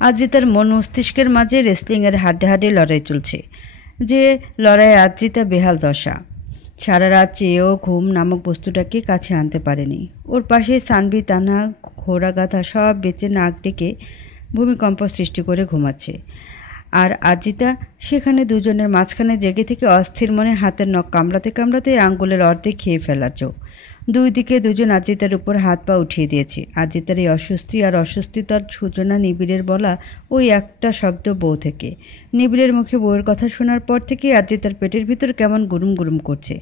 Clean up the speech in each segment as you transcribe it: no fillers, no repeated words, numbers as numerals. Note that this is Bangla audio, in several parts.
আদ্রিতার মন মস্তিষ্কের মাঝে রেসলিংয়ের হাড্ডাহাড্ডি লড়াই চলছে। যে লড়াইয়ে আদ্রিতা বেহাল দশা। সারা রাত চেয়েও ঘুম নামক বস্তুটাকে কাছে আনতে পারেনি। ওর পাশে সানভি, তানহা, ঘোড়া গাধা সব বেচে নাক ডেকে ভূমিকম্প সৃষ্টি করে ঘুমাচ্ছে। আর আদ্রিতা সেখানে দুজনের মাঝখানে জেগে থেকে অস্থির মনে হাতের নখ কামড়াতে কামড়াতে আঙ্গুলের অর্ধেক খেয়ে ফেলার চোখ। দুই দিকে দুজন আদ্রিতার উপর হাত পা উঠিয়ে দিয়েছে। আদ্রিতার এই অস্বস্তি আর অস্বস্তিতার সূচনা নিবিড়ের বলা ওই একটা শব্দ বউ থেকে। নিবিড়ের মুখে বউয়ের কথা শোনার পর থেকে আদ্রিতার পেটের ভিতর কেমন গুরুম গুরুম করছে।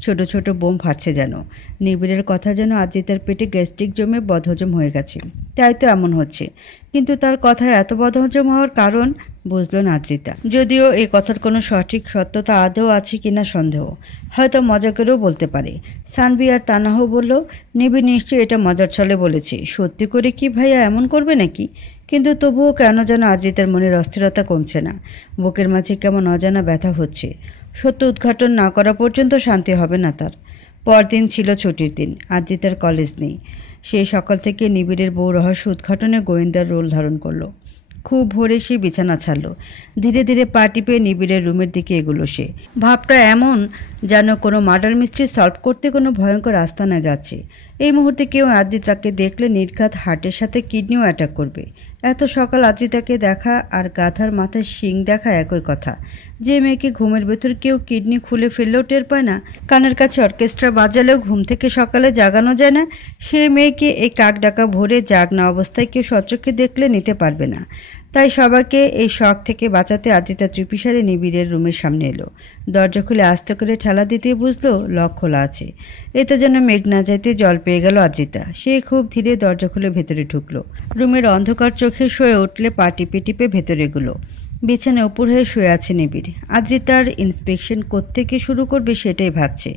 ছোট ছোট বোম ফাটছে যেন। নিবিড়ের কথা যেন আদ্রিতার পেটে গ্যাস্ট্রিক জমে বদহজম হয়ে গেছে। তাই তো এমন হচ্ছে। কিন্তু তার কথায় এত বদহজম হওয়ার কারণ বুঝল না আদ্রিতা। যদিও এই কথার কোনো সঠিক সত্যতা আদৌ আছে কিনা সন্দেহ। হয়তো মজা করেও বলতে পারে। সানভি আর তানহাও বলল, নিবিড় নিশ্চয়ই এটা মজার ছলে বলেছে। সত্যি করে কি ভাইয়া এমন করবে নাকি? কিন্তু তবুও কেন যেন আদ্রিতার মনের অস্থিরতা কমছে না। বুকের মাঝে কেমন অজানা ব্যথা হচ্ছে। সত্য উদ্ঘাটন না করা পর্যন্ত শান্তি হবে না তার। পরদিন ছিল ছুটির দিন। আদ্রিতার কলেজ নেই। সে সকাল থেকে নিবিড়ের বউ রহস্য উদ্ঘাটনে গোয়েন্দার রোল ধারণ করলো। খুব ভোরে সে বিছানা ছাড়ল। ধীরে ধীরে পা টিপে নিবিড়ের রুমের দিকে এগুলো সে। ভাবটা এমন যেন কোনো মার্ডার মিস্ট্রি সলভ করতে কোনো ভয়ঙ্কর আস্তানায় যাচ্ছে। এই মুহূর্তে কেউ আদ্রিতাকে দেখলে নির্ঘাত হার্টের সাথে কিডনিও অ্যাটাক করবে। এত সকাল আদ্রিতাকে দেখা আর গাধার মাথায় শিং দেখা একই কথা। যে মেয়েকে ঘুমের ভেতর কেউ কিডনি খুলে ফেললেও টের পায় না, কানের কাছে অর্কেস্ট্রা বাজালেও ঘুম থেকে সকালে জাগানো যায় না, সে মেয়েকে এই কাক ডাকা ভোরে জাগনা অবস্থায় কেউ সচক্ষে দেখলে নিতে পারবে না। তাই সবাইকে এই শখ থেকে বাঁচাতে আদ্রিতা চুপিসারে নিবিড়ের রুমের সামনে এলো। দরজা খুলে আস্তে করে ঠেলা দিতেই বুঝলো লক খোলা আছে। এতে যেন মেঘ না যাইতে জল পেয়ে গেল আদ্রিতা। সে খুব ধীরে দরজা খুলে ভেতরে ঢুকলো। রুমের অন্ধকার চোখে শুয়ে উঠলে পা টিপে টিপে ভেতরে এগুলো। বিছানায় উপর হয়ে শুয়ে আছে নিবিড়। আদ্রিতার ইন্সপেকশন কোত্থেকে শুরু করবে সেটাই ভাবছে।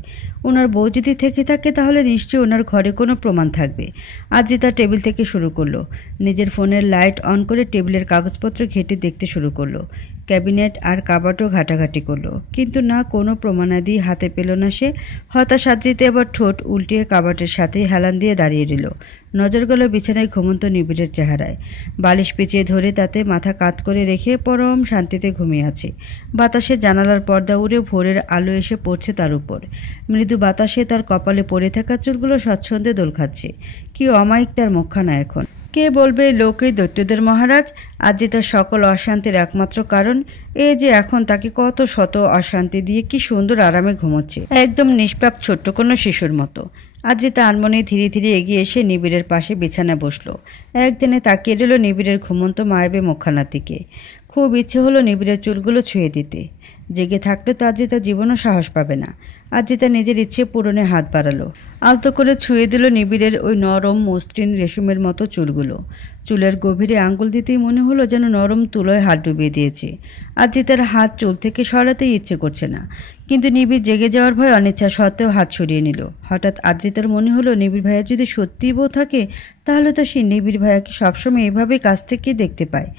ওনার বউ যদি থেকে থাকে তাহলে নিশ্চয়ই ওনার ঘরে কোনো প্রমাণ থাকবে। আদ্রিতা টেবিল থেকে শুরু করলো। নিজের ফোনের লাইট অন করে টেবিলের কাগজপত্র ঘেঁটে দেখতে শুরু করলো। ক্যাবিনেট আর কাবাটও ঘাটাঘাটি করলো, কিন্তু না কোনো প্রমাণাদি হাতে পেল না সে। হতাশ আদ্রিতা এবার ঠোঁট উল্টিয়ে কাবাটের সাথে হেলান দিয়ে দাঁড়িয়ে রইল। নজর গেল বিছানায় ঘুমন্ত নিবিড়ের চেহারায়। বালিশ পিছিয়ে ধরে তাতে মাথা কাত করে রেখে পরম শান্তিতে ঘুমিয়ে আছে। বাতাসে জানালার পর্দা উড়ে ভোরের আলো এসে পড়ছে তার উপর। মৃদু বাতাসে তার কপালে পড়ে থাকা চুলগুলো স্বচ্ছন্দে দোল খাচ্ছে। কি অমায়িক তার মুখখানা এখন। কে বলবে লোকে দৈত্যদের মহারাজ? আদ্রিতার সকল অশান্তির একমাত্র কারণ এ যে এখন তাকে কত শত অশান্তি দিয়ে কি সুন্দর আরামে ঘুমোচ্ছে, একদম নিষ্পাপ ছোট্ট কোনো শিশুর মতো। আদ্রিতা আনমনে ধীরে ধীরে এগিয়ে এসে নিবিড়ের পাশে বিছানায় বসলো। একদিনে তাকিয়ে রইল নিবিড়ের ঘুমন্ত মায়াবী মুখখানার দিকে। খুব ইচ্ছে হলো নিবিড়ের চুলগুলো ছুঁয়ে দিতে। জেগে থাকলে তো আদ্রিতা জীবনও সাহস পাবে না। আদ্রিতা নিজের ইচ্ছে পূরণে হাত বাড়ালো। আলতো করে ছুঁয়ে দিল নিবিড়ের ওই নরম মসৃণ রেশমের মতো চুলগুলো। চুলের গভীরে আঙ্গুল দিতেই মনে হলো যেন নরম তুলোয় হাত ডুবিয়ে দিয়েছে। আদ্রিতার হাত চুল থেকে সরাতেই ইচ্ছে করছে না, কিন্তু নিবিড় জেগে যাওয়ার ভয় অনিচ্ছা সত্ত্বেও হাত সরিয়ে নিল। হঠাৎ আদ্রিতার মনে হলো নিবিড় ভাইয়া যদি সত্যিই বউ থাকে তাহলে তো সে নিবিড় ভাইয়াকে সবসময় এভাবে কাছ থেকে দেখতে পায়,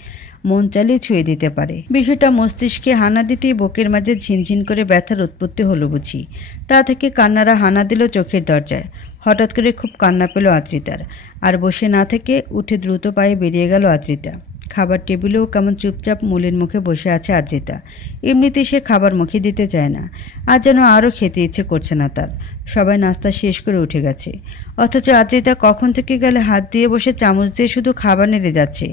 মন চালিয়ে ছুঁয়ে দিতে পারে। বিষয়টা মস্তিষ্কে হানা দিতেই বুকের মাঝে ঝিনঝিন করে ব্যথার উৎপত্তি হলো বুঝি। তা থেকে কান্নারা হানা দিল চোখের দরজায়। হঠাৎ করে খুব কান্না পেল আদ্রিতার। আর বসে না থেকে উঠে দ্রুত পায়ে বেরিয়ে গেল আদ্রিতা। খাবার টেবিলেও কেমন চুপচাপ মূলের মুখে বসে আছে আদ্রিতা। এমনিতেই সে খাবার মুখে দিতে চায় না। আজ যেন আরও খেতে ইচ্ছে করছে না তার। সবাই নাস্তা শেষ করে উঠে গেছে, অথচ আদ্রিতা কখন থেকে গেলে হাত দিয়ে বসে চামচ দিয়ে শুধু খাবার নেড়ে যাচ্ছে।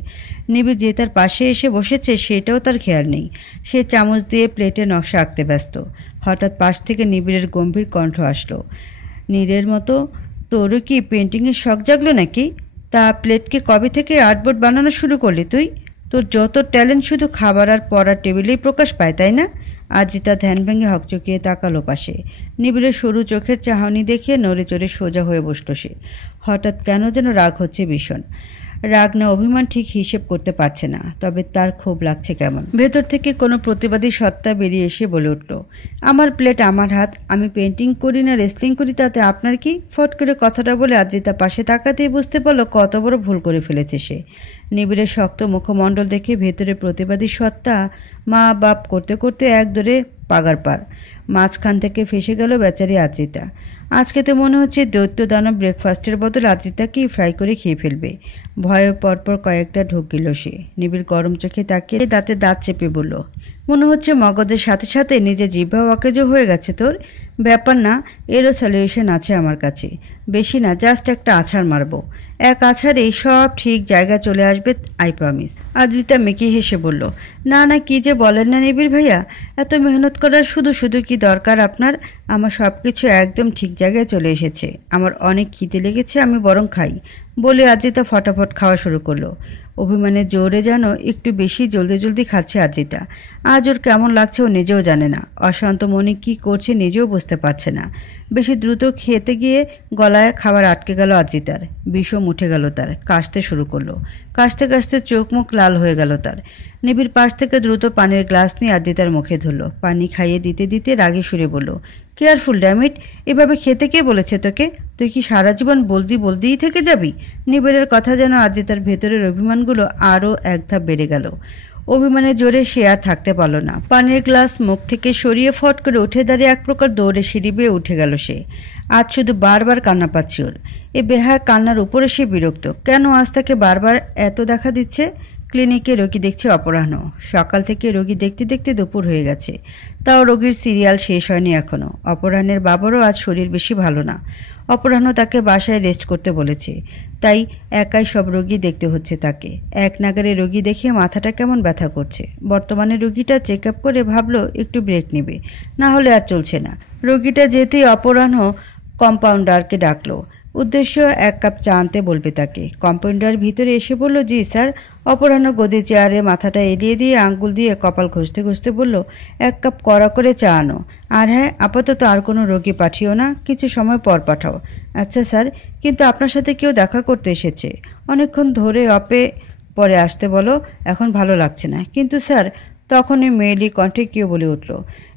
নিবিড় যে তার পাশে এসে বসেছে সেটাও তার খেয়াল নেই। সে চামচ দিয়ে প্লেটে নকশা আঁকতে ব্যস্ত। হঠাৎ পাশ থেকে নিবিড়ের গম্ভীর কণ্ঠ আসলো, নীরের মতো তোরও কি পেন্টিংয়ের শখ জাগলো নাকি? তা প্লেটকে কবে থেকে আর্টবোর্ড বানানো শুরু করলি তুই? তোর যত ট্যালেন্ট শুধু খাবার আর পড়ার টেবিলেই প্রকাশ পায়, তাই না? আদ্রিতা ধ্যান ভেঙে হকচকিয়ে তাকালো পাশে। নিবিড়ের সরু চোখের চাহনি দেখে নড়ে চড়ে সোজা হয়ে বসল সে। হঠাৎ কেন যেন রাগ হচ্ছে ভীষণ। রাগ না অভিমান ঠিক হিসেব করতে পারছে না, তবে তার ক্ষোভ লাগছে কেমন। ভেতর থেকে কোনো প্রতিবাদী সত্তা বেরিয়ে এসে বলে উঠল, আমার প্লেট আমার হাত, আমি পেন্টিং করি না রেসলিং করি তাতে আপনার কি? ফট করে কথাটা বলে আদ্রিতা পাশে তাকাতেই বুঝতে পারলো কত বড় ভুল করে ফেলেছে সে। নিবিড়ের শক্ত মুখমণ্ডল দেখে ভেতরে প্রতিবাদী সত্তা মা বাপ করতে করতে এক দৌড়ে পাগার পার। মাঝখান থেকে ফেসে গেল বেচারি আদ্রিতা। আজকে তো মনে হচ্ছে দৈত্য দানব ব্রেকফাস্টের বদল আদ্রিতাকেই ফ্রাই করে খেয়ে ফেলবে। ভয়ে পরপর কয়েকটা ঢোক গেল সে। নিবিড় গরম চোখে তাকিয়ে দাঁতে দাঁত চেপে বলল, মনে হচ্ছে মগজের সাথে সাথে নিজের জিহ্বা অকেজো হয়ে গেছে তোর। ব্যাপার না, এরও সলিউশন আছে আমার কাছে। বেশি না, জাস্ট একটা আছাড় মারবো। এক আছাড়েই সব ঠিক জায়গায় চলে আসবে, আই প্রমিস। আদ্রিতা মেকি হেসে বলল, না না, কি যে বলেন না নিবিড় ভাইয়া, এত মেহনত করার শুধু শুধু কি দরকার আপনার? আমার সব কিছু একদম ঠিক জায়গায় চলে এসেছে। আমার অনেক খিদে লেগেছে, আমি বরং খাই। বলে আদ্রিতা ফটাফট খাওয়া শুরু করলো। অভিমানের জোরে যেন একটু বেশি জলদি জলদি খাচ্ছে আদ্রিতা। আজ ওর কেমন লাগছে ও নিজেও জানে না। অশান্ত মনে কী করছে নিজেও বুঝতে পারছে না। বেশি দ্রুত খেতে গিয়ে গলায় খাবার আটকে গেল আদ্রিতার। বিষম উঠে গেল তার। কাশতে শুরু করলো। কাশতে কাশতে চোখ মুখ লাল হয়ে গেল তার। নিবিড় পাশ থেকে দ্রুত পানির গ্লাস নিয়ে আদ্রিতার মুখে ধরল। পানি খাইয়ে দিতে দিতে রাগে সুরে বলল, কেয়ারফুল ড্যামিট, এভাবে খেতে কে বলেছে তোকে? তুই কি সারা জীবন বলদিই থেকে যাবি? নিবিড়ের কথা যেন আদ্রিতার ভেতরের অভিমানগুলো আরও এক ধাপ বেড়ে গেল। অভিমানের জোরে সে আর থাকতে পারল না। পানির গ্লাস মুখ থেকে সরিয়ে ফট করে উঠে দাঁড়িয়ে এক প্রকার দৌড়ে সিঁড়ি বেয়ে উঠে গেল সে। আজ শুধু বারবার কান্না পাচ্ছে ওর। এ বেহায় কান্নার উপরে সে বিরক্ত। কেন আজ তাকে বারবার এত দেখা দিচ্ছে? ক্লিনিকে রোগী দেখছে অপরাহ্ন। সকাল থেকে রোগী দেখতে দেখতে দুপুর হয়ে গেছে, তাও রোগীর সিরিয়াল শেষ হয়নি এখনও। অপরাহ্নের বাবারও আজ শরীর বেশি ভালো না। অপরাহ্ন তাকে বাসায় রেস্ট করতে বলেছে, তাই একাই সব রোগী দেখতে হচ্ছে তাকে। এক নাগারে রোগী দেখে মাথাটা কেমন ব্যথা করছে। বর্তমানে রোগীটা চেক আপ করে ভাবলো একটু ব্রেক নেবে, না হলে আর চলছে না। রোগীটা যেতেই অপরাহ্ন কম্পাউন্ডারকে ডাকলো। উদ্দেশ্য এক কাপ চা আনতে বলবে তাকে। কম্পাউন্ডার ভিতরে এসে বলল, জি স্যার। অপরাহ্ন গদি চেয়ারে মাথাটা এড়িয়ে দিয়ে আঙ্গুল দিয়ে কপাল ঘষতে ঘষতে বলল, এক কাপ কড়া করে চা আনো। আর হ্যাঁ, আপাতত আর কোনো রোগী পাঠিও না, কিছু সময় পর পাঠাও। আচ্ছা স্যার, কিন্তু আপনার সাথে কেউ দেখা করতে এসেছে। অনেকক্ষণ ধরে পরে আসতে বলো, এখন ভালো লাগছে না। কিন্তু স্যার, তখনই মেয়েলি কণ্ঠে কেউ বলে উঠল,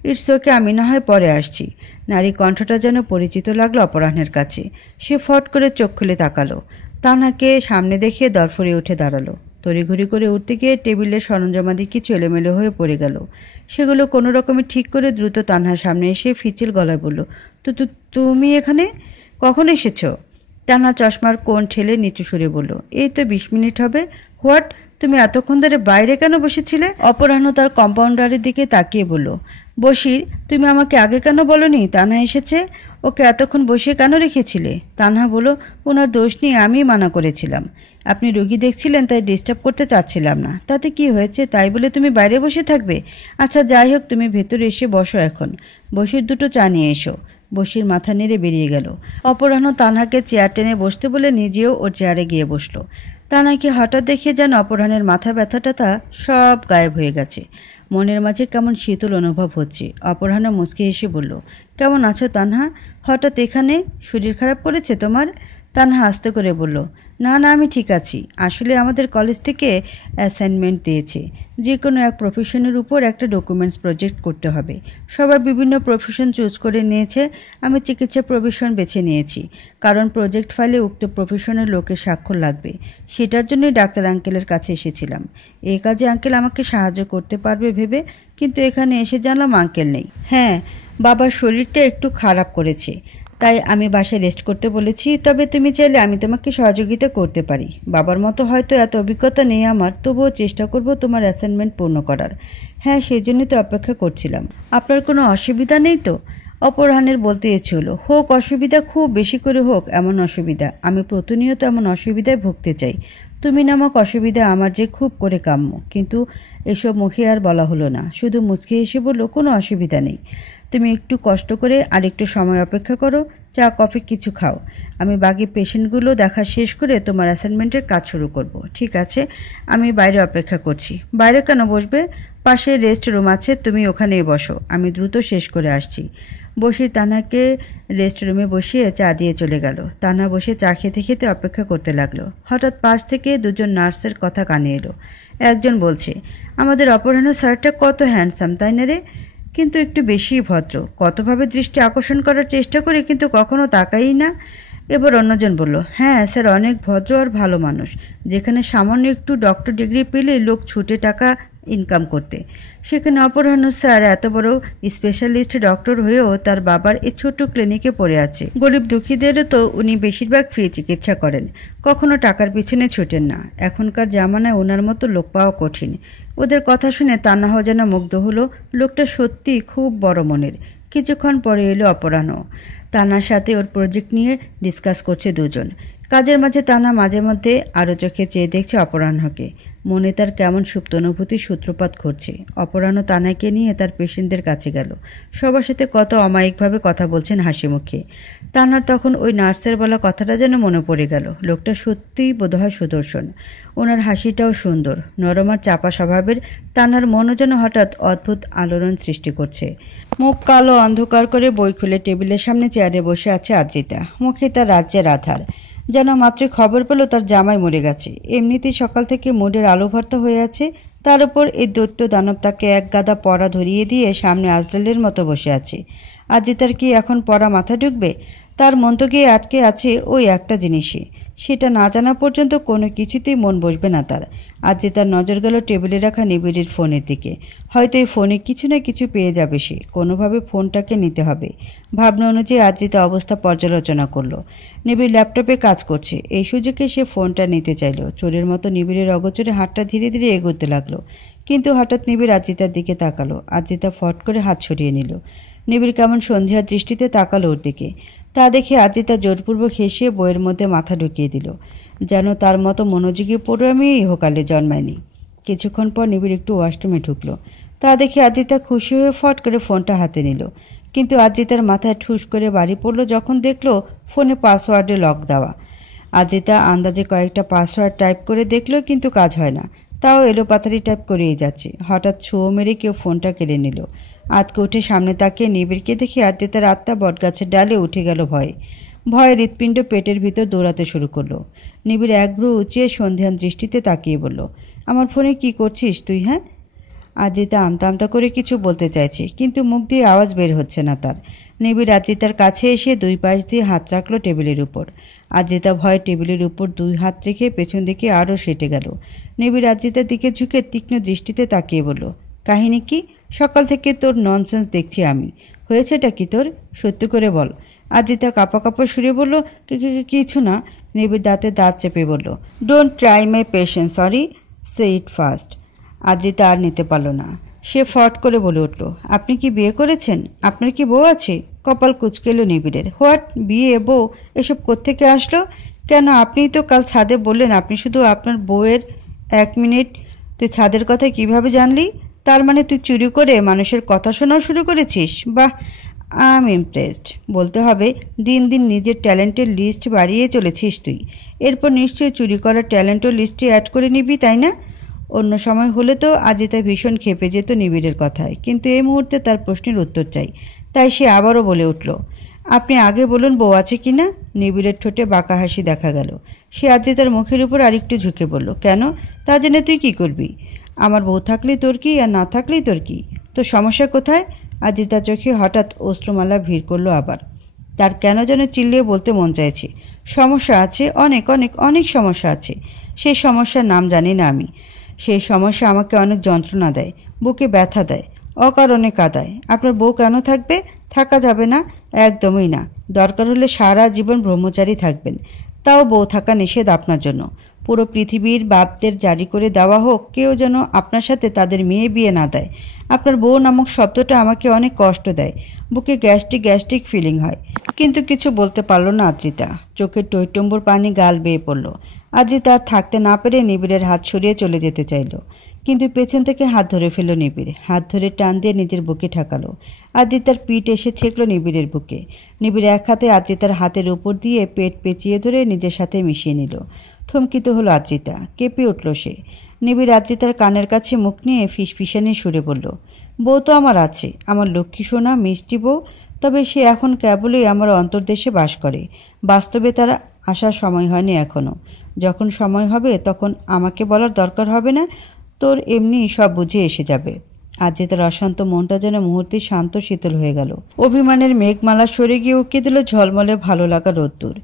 ইটস ওকে, আমি না হয় পরে আসছি। নারী কণ্ঠটা যেন পরিচিত লাগলো অপরাহ্নের কাছে। সে ফট করে চোখ খুলে তাকালো। তানহাকে সামনে দেখে দরফরে উঠে দাঁড়ালো। তড়িঘড়ি করে উঠতে গিয়ে টেবিলের সরঞ্জামাদি কিছু এলোমেলো হয়ে পড়ে গেল। সেগুলো কোনো রকমে ঠিক করে দ্রুত তানহার সামনে এসে ফিচিল গলায় বলল, তুমি এখানে কখন এসেছো? তানহা চশমার কোণ ঠেলে নিচু সুরে বলল, এই তো 20 মিনিট হবে। হোয়াট, তুমি এতক্ষণ ধরে বাইরে কেন বসেছিলে? অপরাহ্ন তার কম্পাউন্ডারের দিকে তাকিয়ে বলল, বশির, তুমি আমাকে আগে কেন বলনি তানহা এসেছে? ওকে এতক্ষণ বসিয়ে কেন রেখেছিলে? তানহা বলল, ওনার দোষ নিয়ে আমি মানা করেছিলাম। আপনি রোগী দেখছিলেন, তাই ডিস্টার্ব করতে চাচ্ছিলাম না। তাতে কি হয়েছে? তাই বলে তুমি বাইরে বসে থাকবে? আচ্ছা যাই হোক, তুমি ভেতরে এসে বসো এখন। বশির, দুটো চা নিয়ে এসো। বশির মাথা নেড়ে বেরিয়ে গেল। অপরাহ্ন তানহাকে চেয়ার টেনে বসতে বলে নিজেও ওর চেয়ারে গিয়ে বসলো। তানহাকে হঠাৎ দেখে যেন অপরাহ্নের মাথা ব্যথাটা সব গায়েব হয়ে গেছে। মনের মাঝে কেমন শীতল অনুভব হচ্ছে। অপরাহ্ন মুচকে হেসে বলল, কেমন আছো তানহা? হঠাৎ এখানে? শরীর খারাপ করেছে তোমার? তানহা আস্তে করে বলল, না না, আমি ঠিক আছি। আসলে আমাদের কলেজ থেকে অ্যাসাইনমেন্ট দিয়েছে। যে কোনো এক প্রফেশনের উপর একটা ডকুমেন্টস প্রজেক্ট করতে হবে। সবাই বিভিন্ন প্রফেশন চুজ করে নিয়েছে। আমি চিকিৎসা প্রফেশন বেছে নিয়েছি, কারণ প্রজেক্ট ফাইলে উক্ত প্রফেশনের লোকের স্বাক্ষর লাগবে। সেটার জন্যই ডাক্তার আঙ্কেলের কাছে এসেছিলাম। এই কাজে আঙ্কেল আমাকে সাহায্য করতে পারবে ভেবে, কিন্তু এখানে এসে জানলাম আঙ্কেল নেই। হ্যাঁ, বাবার শরীরটা একটু খারাপ করেছে, তাই আমি বাসায় রেস্ট করতে বলেছি। তবে তুমি চাইলে আমি তোমাকে সহযোগিতা করতে পারি। বাবার মতো হয়তো এত অভিজ্ঞতা নেই আমার, তবুও চেষ্টা করব তোমার অ্যাসাইনমেন্ট পূর্ণ করার। হ্যাঁ, সেই জন্যই তো অপেক্ষা করছিলাম। আপনার কোনো অসুবিধা নেই তো? অপরাহ্নের বলতে ইচ্ছে হলো, হোক অসুবিধা, খুব বেশি করে হোক এমন অসুবিধা। আমি প্রতিনিয়ত এমন অসুবিধায় ভুগতে চাই। তুমি নামক অসুবিধা আমার যে খুব করে কাম্য। কিন্তু এসব মুখে আর বলা হলো না। শুধু মুচকে এসে বলল, কোনো অসুবিধা নেই। তুমি একটু কষ্ট করে আরেকটু সময় অপেক্ষা করো, চা কফি কিছু খাও। আমি বাকি পেশেন্টগুলো দেখা শেষ করে তোমার অ্যাসাইনমেন্টের কাজ শুরু করব। ঠিক আছে, আমি বাইরে অপেক্ষা করছি। বাইরে কেন বসবে? পাশে রেস্ট রুম আছে, তুমি ওখানেই বসো। আমি দ্রুত শেষ করে আসছি। বসির তানহাকে রেস্ট রুমে বসিয়ে চা দিয়ে চলে গেল। তানহা বসে চা খেতে খেতে অপেক্ষা করতে লাগলো। হঠাৎ পাশ থেকে দুজন নার্সের কথা কানে এলো। একজন বলছে, আমাদের অপরাহ্ন স্যারটা কত হ্যান্ডসাম, তাই না রে? কিন্তু একটু বেশিই ভদ্র। কতভাবে দৃষ্টি আকর্ষণ করার চেষ্টা করে, কিন্তু কখনো তাকাই না। এবার অন্যজন বলল, হ্যাঁ স্যার, অনেক ভদ্র আর ভালো মানুষ, যেখানে সামান্য একটু ডক্টর ডিগ্রি পেলে লোক ছুটে টাকা ইনকাম করতে, সেখানে অপরাহ্ন স্যার এত বড় স্পেশালিস্ট ডক্টর হয়েও তার বাবার এই ছোট্ট ক্লিনিকে পড়ে আছে। গরিব দুঃখীদেরও তো উনি বেশিরভাগ ফ্রি চিকিৎসা করেন, কখনো টাকার পিছনে ছুটেন না। এখনকার জামানায় ওনার মতো লোক পাওয়া কঠিন। ওদের কথা শুনে তান্নাহ যেন মুগ্ধ হলো। লোকটা সত্যি খুব বড় মনের। কিছুক্ষণ পরে এলো অপরাহ্ন। তানার সাথে ওর প্রজেক্ট নিয়ে ডিসকাস করছে দুজন। কাজের মাঝে তানা মাঝে মধ্যে আরও চোখে চেয়ে দেখছে অপরাহ্নকে। মনে তার কেমন সুপ্ত অনুভূতির সূত্রপাত ঘটছে। অপরাহ্ন তানাকে নিয়ে তার পেশেন্টদের কাছে গেল। সবার সাথে কত অমায়িকভাবে কথা বলছেন হাসি মুখে। তানার তখন ওই নার্সের বলা কথাটা যেন মনে পড়ে গেল। লোকটা সত্যিই বোধহয় সুদর্শন। ওনার হাসিটাও সুন্দর, নরম আর চাপা স্বভাবের। তানার মনও যেন হঠাৎ অদ্ভুত আলোড়ন সৃষ্টি করছে। মুখ কালো অন্ধকার করে বই খুলে টেবিলের সামনে চেয়ারে বসে আছে আদ্রিতা। মুখে তার রাজ্যের আধার। যেন মাত্রই খবর পেল তার জামাই মরে গেছে। এমনিতেই সকাল থেকে মুডের আলো ভর্তা হয়ে আছে, তার উপর এই দৈত্য দানব তাকে এক গাদা পড়া ধরিয়ে দিয়ে সামনে আজরালের মতো বসে আছে। আদ্রিতার কি এখন পড়া মাথা ঢুকবে? তার মন তো গিয়ে আটকে আছে ওই একটা জিনিসই। সেটা না জানা পর্যন্ত কোনো কিছুতেই মন বসবে না তার। আদ্রিতার নজর গেল টেবিলে রাখা নিবিড়ের ফোনের দিকে। হয়তো এই ফোনে কিছু না কিছু পেয়ে যাবে সে। কোনোভাবে ফোনটাকে নিতে হবে। ভাবনা অনুযায়ী আদ্রিতা অবস্থা পর্যালোচনা করলো। নিবিড় ল্যাপটপে কাজ করছে। এই সুযোগে সে ফোনটা নিতে চাইল। চোরের মতো নিবিড়ের অগোচরে হাতটা ধীরে ধীরে এগোতে লাগলো। কিন্তু হঠাৎ নিবিড় আদ্রিতার দিকে তাকালো। আদ্রিতা ফট করে হাত সরিয়ে নিল। নিবিড় কেমন সন্ধ্যার দৃষ্টিতে তাকালো ওর দিকে। তা দেখে আদ্রিতা জোরপূর্বক হেসে বইয়ের মধ্যে মাথা ঢুকিয়ে দিল। যেন তার মতো মনোযোগী পড়ুয়া মেয়ে ইহকালে জন্মায়নি। কিছুক্ষণ পর নিবিড় একটু ওয়াশরুমে ঢুকলো। তা দেখে আদ্রিতা খুশি হয়ে ফট করে ফোনটা হাতে নিল। কিন্তু আদ্রিতার মাথায় ঠুস করে বাড়ি পড়ল যখন দেখলো ফোনে পাসওয়ার্ডে লক দেওয়া। আদ্রিতা আন্দাজে কয়েকটা পাসওয়ার্ড টাইপ করে দেখলো, কিন্তু কাজ হয় না। তাও এলোপাতাড়ি টাইপ করেই যাচ্ছে। হঠাৎ ছো মেরে কেউ ফোনটা কেড়ে নিল। আতকে উঠে সামনে তাকিয়ে নিবিড়কে দেখে আদ্রিতার আত্মা বটগাছের ডালে উঠে গেল ভয়ে। ভয়ে হৃৎপিণ্ড পেটের ভিতর দৌড়াতে শুরু করলো। নিবিড় এক ভ্রু উঁচিয়ে সন্ধ্যান দৃষ্টিতে তাকিয়ে বলল, আমার ফোনে কি করছিস তুই? হ্যাঁ? আদ্রিতা আমতা আমতা করে কিছু বলতে চাইছে, কিন্তু মুখ দিয়ে আওয়াজ বের হচ্ছে না তার। নিবিড় আদ্রিতার কাছে এসে দুই পাশ দিয়ে হাত রাখলো টেবিলের উপর। আদ্রিতা ভয়ে টেবিলের উপর দুই হাত রেখে পেছন দিকে আরও সেটে গেল। নিবিড় আদ্রিতার দিকে ঝুঁকে তীক্ষ্ণ দৃষ্টিতে তাকিয়ে বলল, কাহিনী কি? সকাল থেকে তোর ননসেন্স দেখছি আমি। হয়েছেটা কি তোর? সত্যি করে বল। আদ্রিতা কাঁপা কাঁপা সুরে বলল, কিছু না। নিবিড় দাঁতে দাঁত চেপে বলল, don't try my patience, sorry, say it first. Adrita আর নিতে পারল না। সে ফট করে বলে উঠল, আপনি কি বিয়ে করেছেন? আপনার কি বউ আছে? কপাল কুঁচকেল নিবিড়ের। হোয়াট? বিয়ে, বউ, এসব কোত্থেকে আসলো? কেন, আপনিই তো কাল ছাদে বললেন আপনি শুধু আপনার বউয়ের। এক মিনিট, তুই ছাদের কথা কিভাবে জানলি? তার মানে তুই চুরি করে মানুষের কথা শোনাও শুরু করেছিস? বাহ, আই এম ইমপ্রেসড। বলতে হবে দিন দিন নিজের ট্যালেন্টের লিস্ট বাড়িয়ে চলেছিস তুই। এরপর নিশ্চয়ই চুরি করার ট্যালেন্টও লিস্টে অ্যাড করে নিবি, তাই না? অন্য সময় হলে তো আদ্রিতা ভীষণ ক্ষেপে যেত নিবিড়ের কথায়, কিন্তু এই মুহূর্তে তার প্রশ্নের উত্তর চাই। তাই সে আবারও বলে উঠল, আপনি আগে বলুন বউ আছে কি না? নিবিড়ের ঠোঁটে বাঁকা হাসি দেখা গেল। সে আদ্রিতার মুখের উপর আরেকটু ঝুঁকে বলল, কেন? তা জেনে তুই কি করবি? আমার বউ থাকলেই তোর কি, আর না থাকলেই তোর কি? তোর সমস্যা কোথায়? আদ্রিতার চোখে হঠাৎ অশ্রুমালা ভিড় করলো আবার। তার কেন যেন চিল্লিয়ে বলতে মন চাইছে, সমস্যা আছে, অনেক অনেক অনেক সমস্যা আছে। সেই সমস্যার নাম জানি না আমি। সেই সমস্যা আমাকে অনেক যন্ত্রণা দেয়, বুকে ব্যথা দেয়, অকারণে কাঁদায়। আপনার বউ কেন থাকবে? থাকা যাবে না, একদমই না। দরকার হলে সারা জীবন ব্রহ্মচারী থাকবেন, তাও বউ থাকা নিষেধ আপনার জন্য। পুরো পৃথিবীর বাপদের জারি করে দেওয়া হোক, কেউ যেন আপনার সাথে তাদের মেয়ে বিয়ে না দেয়। আপনার বউ নামক শব্দটা আমাকে অনেক কষ্ট দেয়, বুকে গ্যাস্ট্রিক গ্যাস্ট্রিক ফিলিং হয়। কিন্তু কিছু বলতে পারল না আদ্রিতা। চোখের টইটম্বুর পানি গাল বেয়ে পড়ল। আদ্রিতা আর থাকতে না পেরে নিবিড়ের হাত সরিয়ে চলে যেতে চাইল, কিন্তু পেছন থেকে হাত ধরে ফেলল নিবিড়। হাত ধরে টান দিয়ে নিজের বুকে ঠেকালো। আদ্রিতার পিঠ এসে ঠেকল নিবিড়ের বুকে। নিবিড় এক হাতে আদ্রিতার হাতের উপর দিয়ে পেট পেঁচিয়ে ধরে নিজের সাথে মিশিয়ে নিল। থমকিত হলো আদ্রিতা, কেঁপে উঠল সে। নিবিড় আদ্রিতার কানের কাছে মুখ নিয়ে ফিসফিসানি সুরে বলল, বউ তো আমার আছে, আমার লক্ষ্মী সোনা মিষ্টি বউ। তবে সে এখন কেবলই আমার অন্তর্দেশে বাস করে। বাস্তবে তার আসার সময় হয়নি এখনও। যখন সময় হবে তখন আমাকে বলার দরকার হবে না, তোর এমনি সব বুঝে এসে যাবে। আদ্রিতার অশান্ত মনটা যেন মুহূর্তে শান্ত শীতল হয়ে গেল। অভিমানের মেঘমালা সরে গিয়ে উঁকে দিল ঝলমলে ভালো লাগা রোদ্দুর।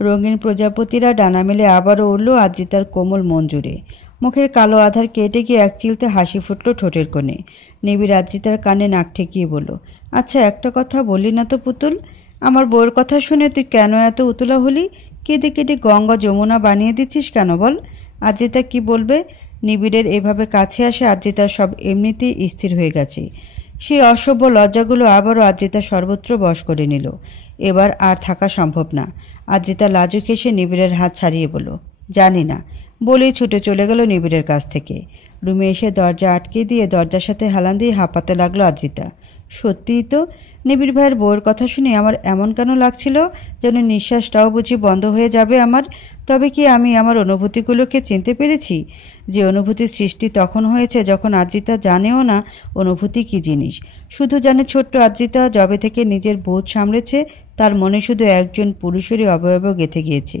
রঙিন প্রজাপতিরা ডানা মেলে আবারও উড়ল আজিতার কোমল মন জুড়ে। মুখের কালো আধার কেটে গিয়ে এক চিলতে হাসি ফুটল ঠোঁটের কোণে। নিবিড় আজিতার কানে নাক ঠেকিয়ে বলল, আচ্ছা একটা কথা বললি না তো পুতুল, আমার বউয়ের কথা শুনে তুই কেন এত উতলা হলি? কেঁদে কেটে গঙ্গা যমুনা বানিয়ে দিচ্ছিস কেন বল? আজিতা কি বলবে? নিবিড়ের এভাবে কাছে আসে আজিতার সব এমনিতেই স্থির হয়ে গেছে। সেই অসভ্য লজ্জাগুলো আবারও আজিতা সর্বত্র বশ করে নিল। এবার আর থাকা সম্ভব না। আজিতা লাজুক এসে নিবিড়ের হাত ছাড়িয়ে বলল, জানি না, বলেই ছুটে চলে গেল নিবিড়ের কাছ থেকে। রুমে এসে দরজা আটকে দিয়ে দরজার সাথে হেলান দিয়ে হাঁপাতে লাগলো আজিতা। সত্যিই তো, নিবিড় ভাইয়ের বউয়ের কথা শুনে আমার এমন কেন লাগছিল যেন নিঃশ্বাসটাও বুঝি বন্ধ হয়ে যাবে আমার। তবে কি আমি আমার অনুভূতিগুলোকে চিনতে পেরেছি? যে অনুভূতির সৃষ্টি তখন হয়েছে যখন আজিতা জানেও না অনুভূতি কী জিনিস। শুধু জানে ছোট্ট আজিতা যবে থেকে নিজের বোধ সামলেছে তার মনে শুধু একজন পুরুষেরই অবয়ব গেঁথে গিয়েছে।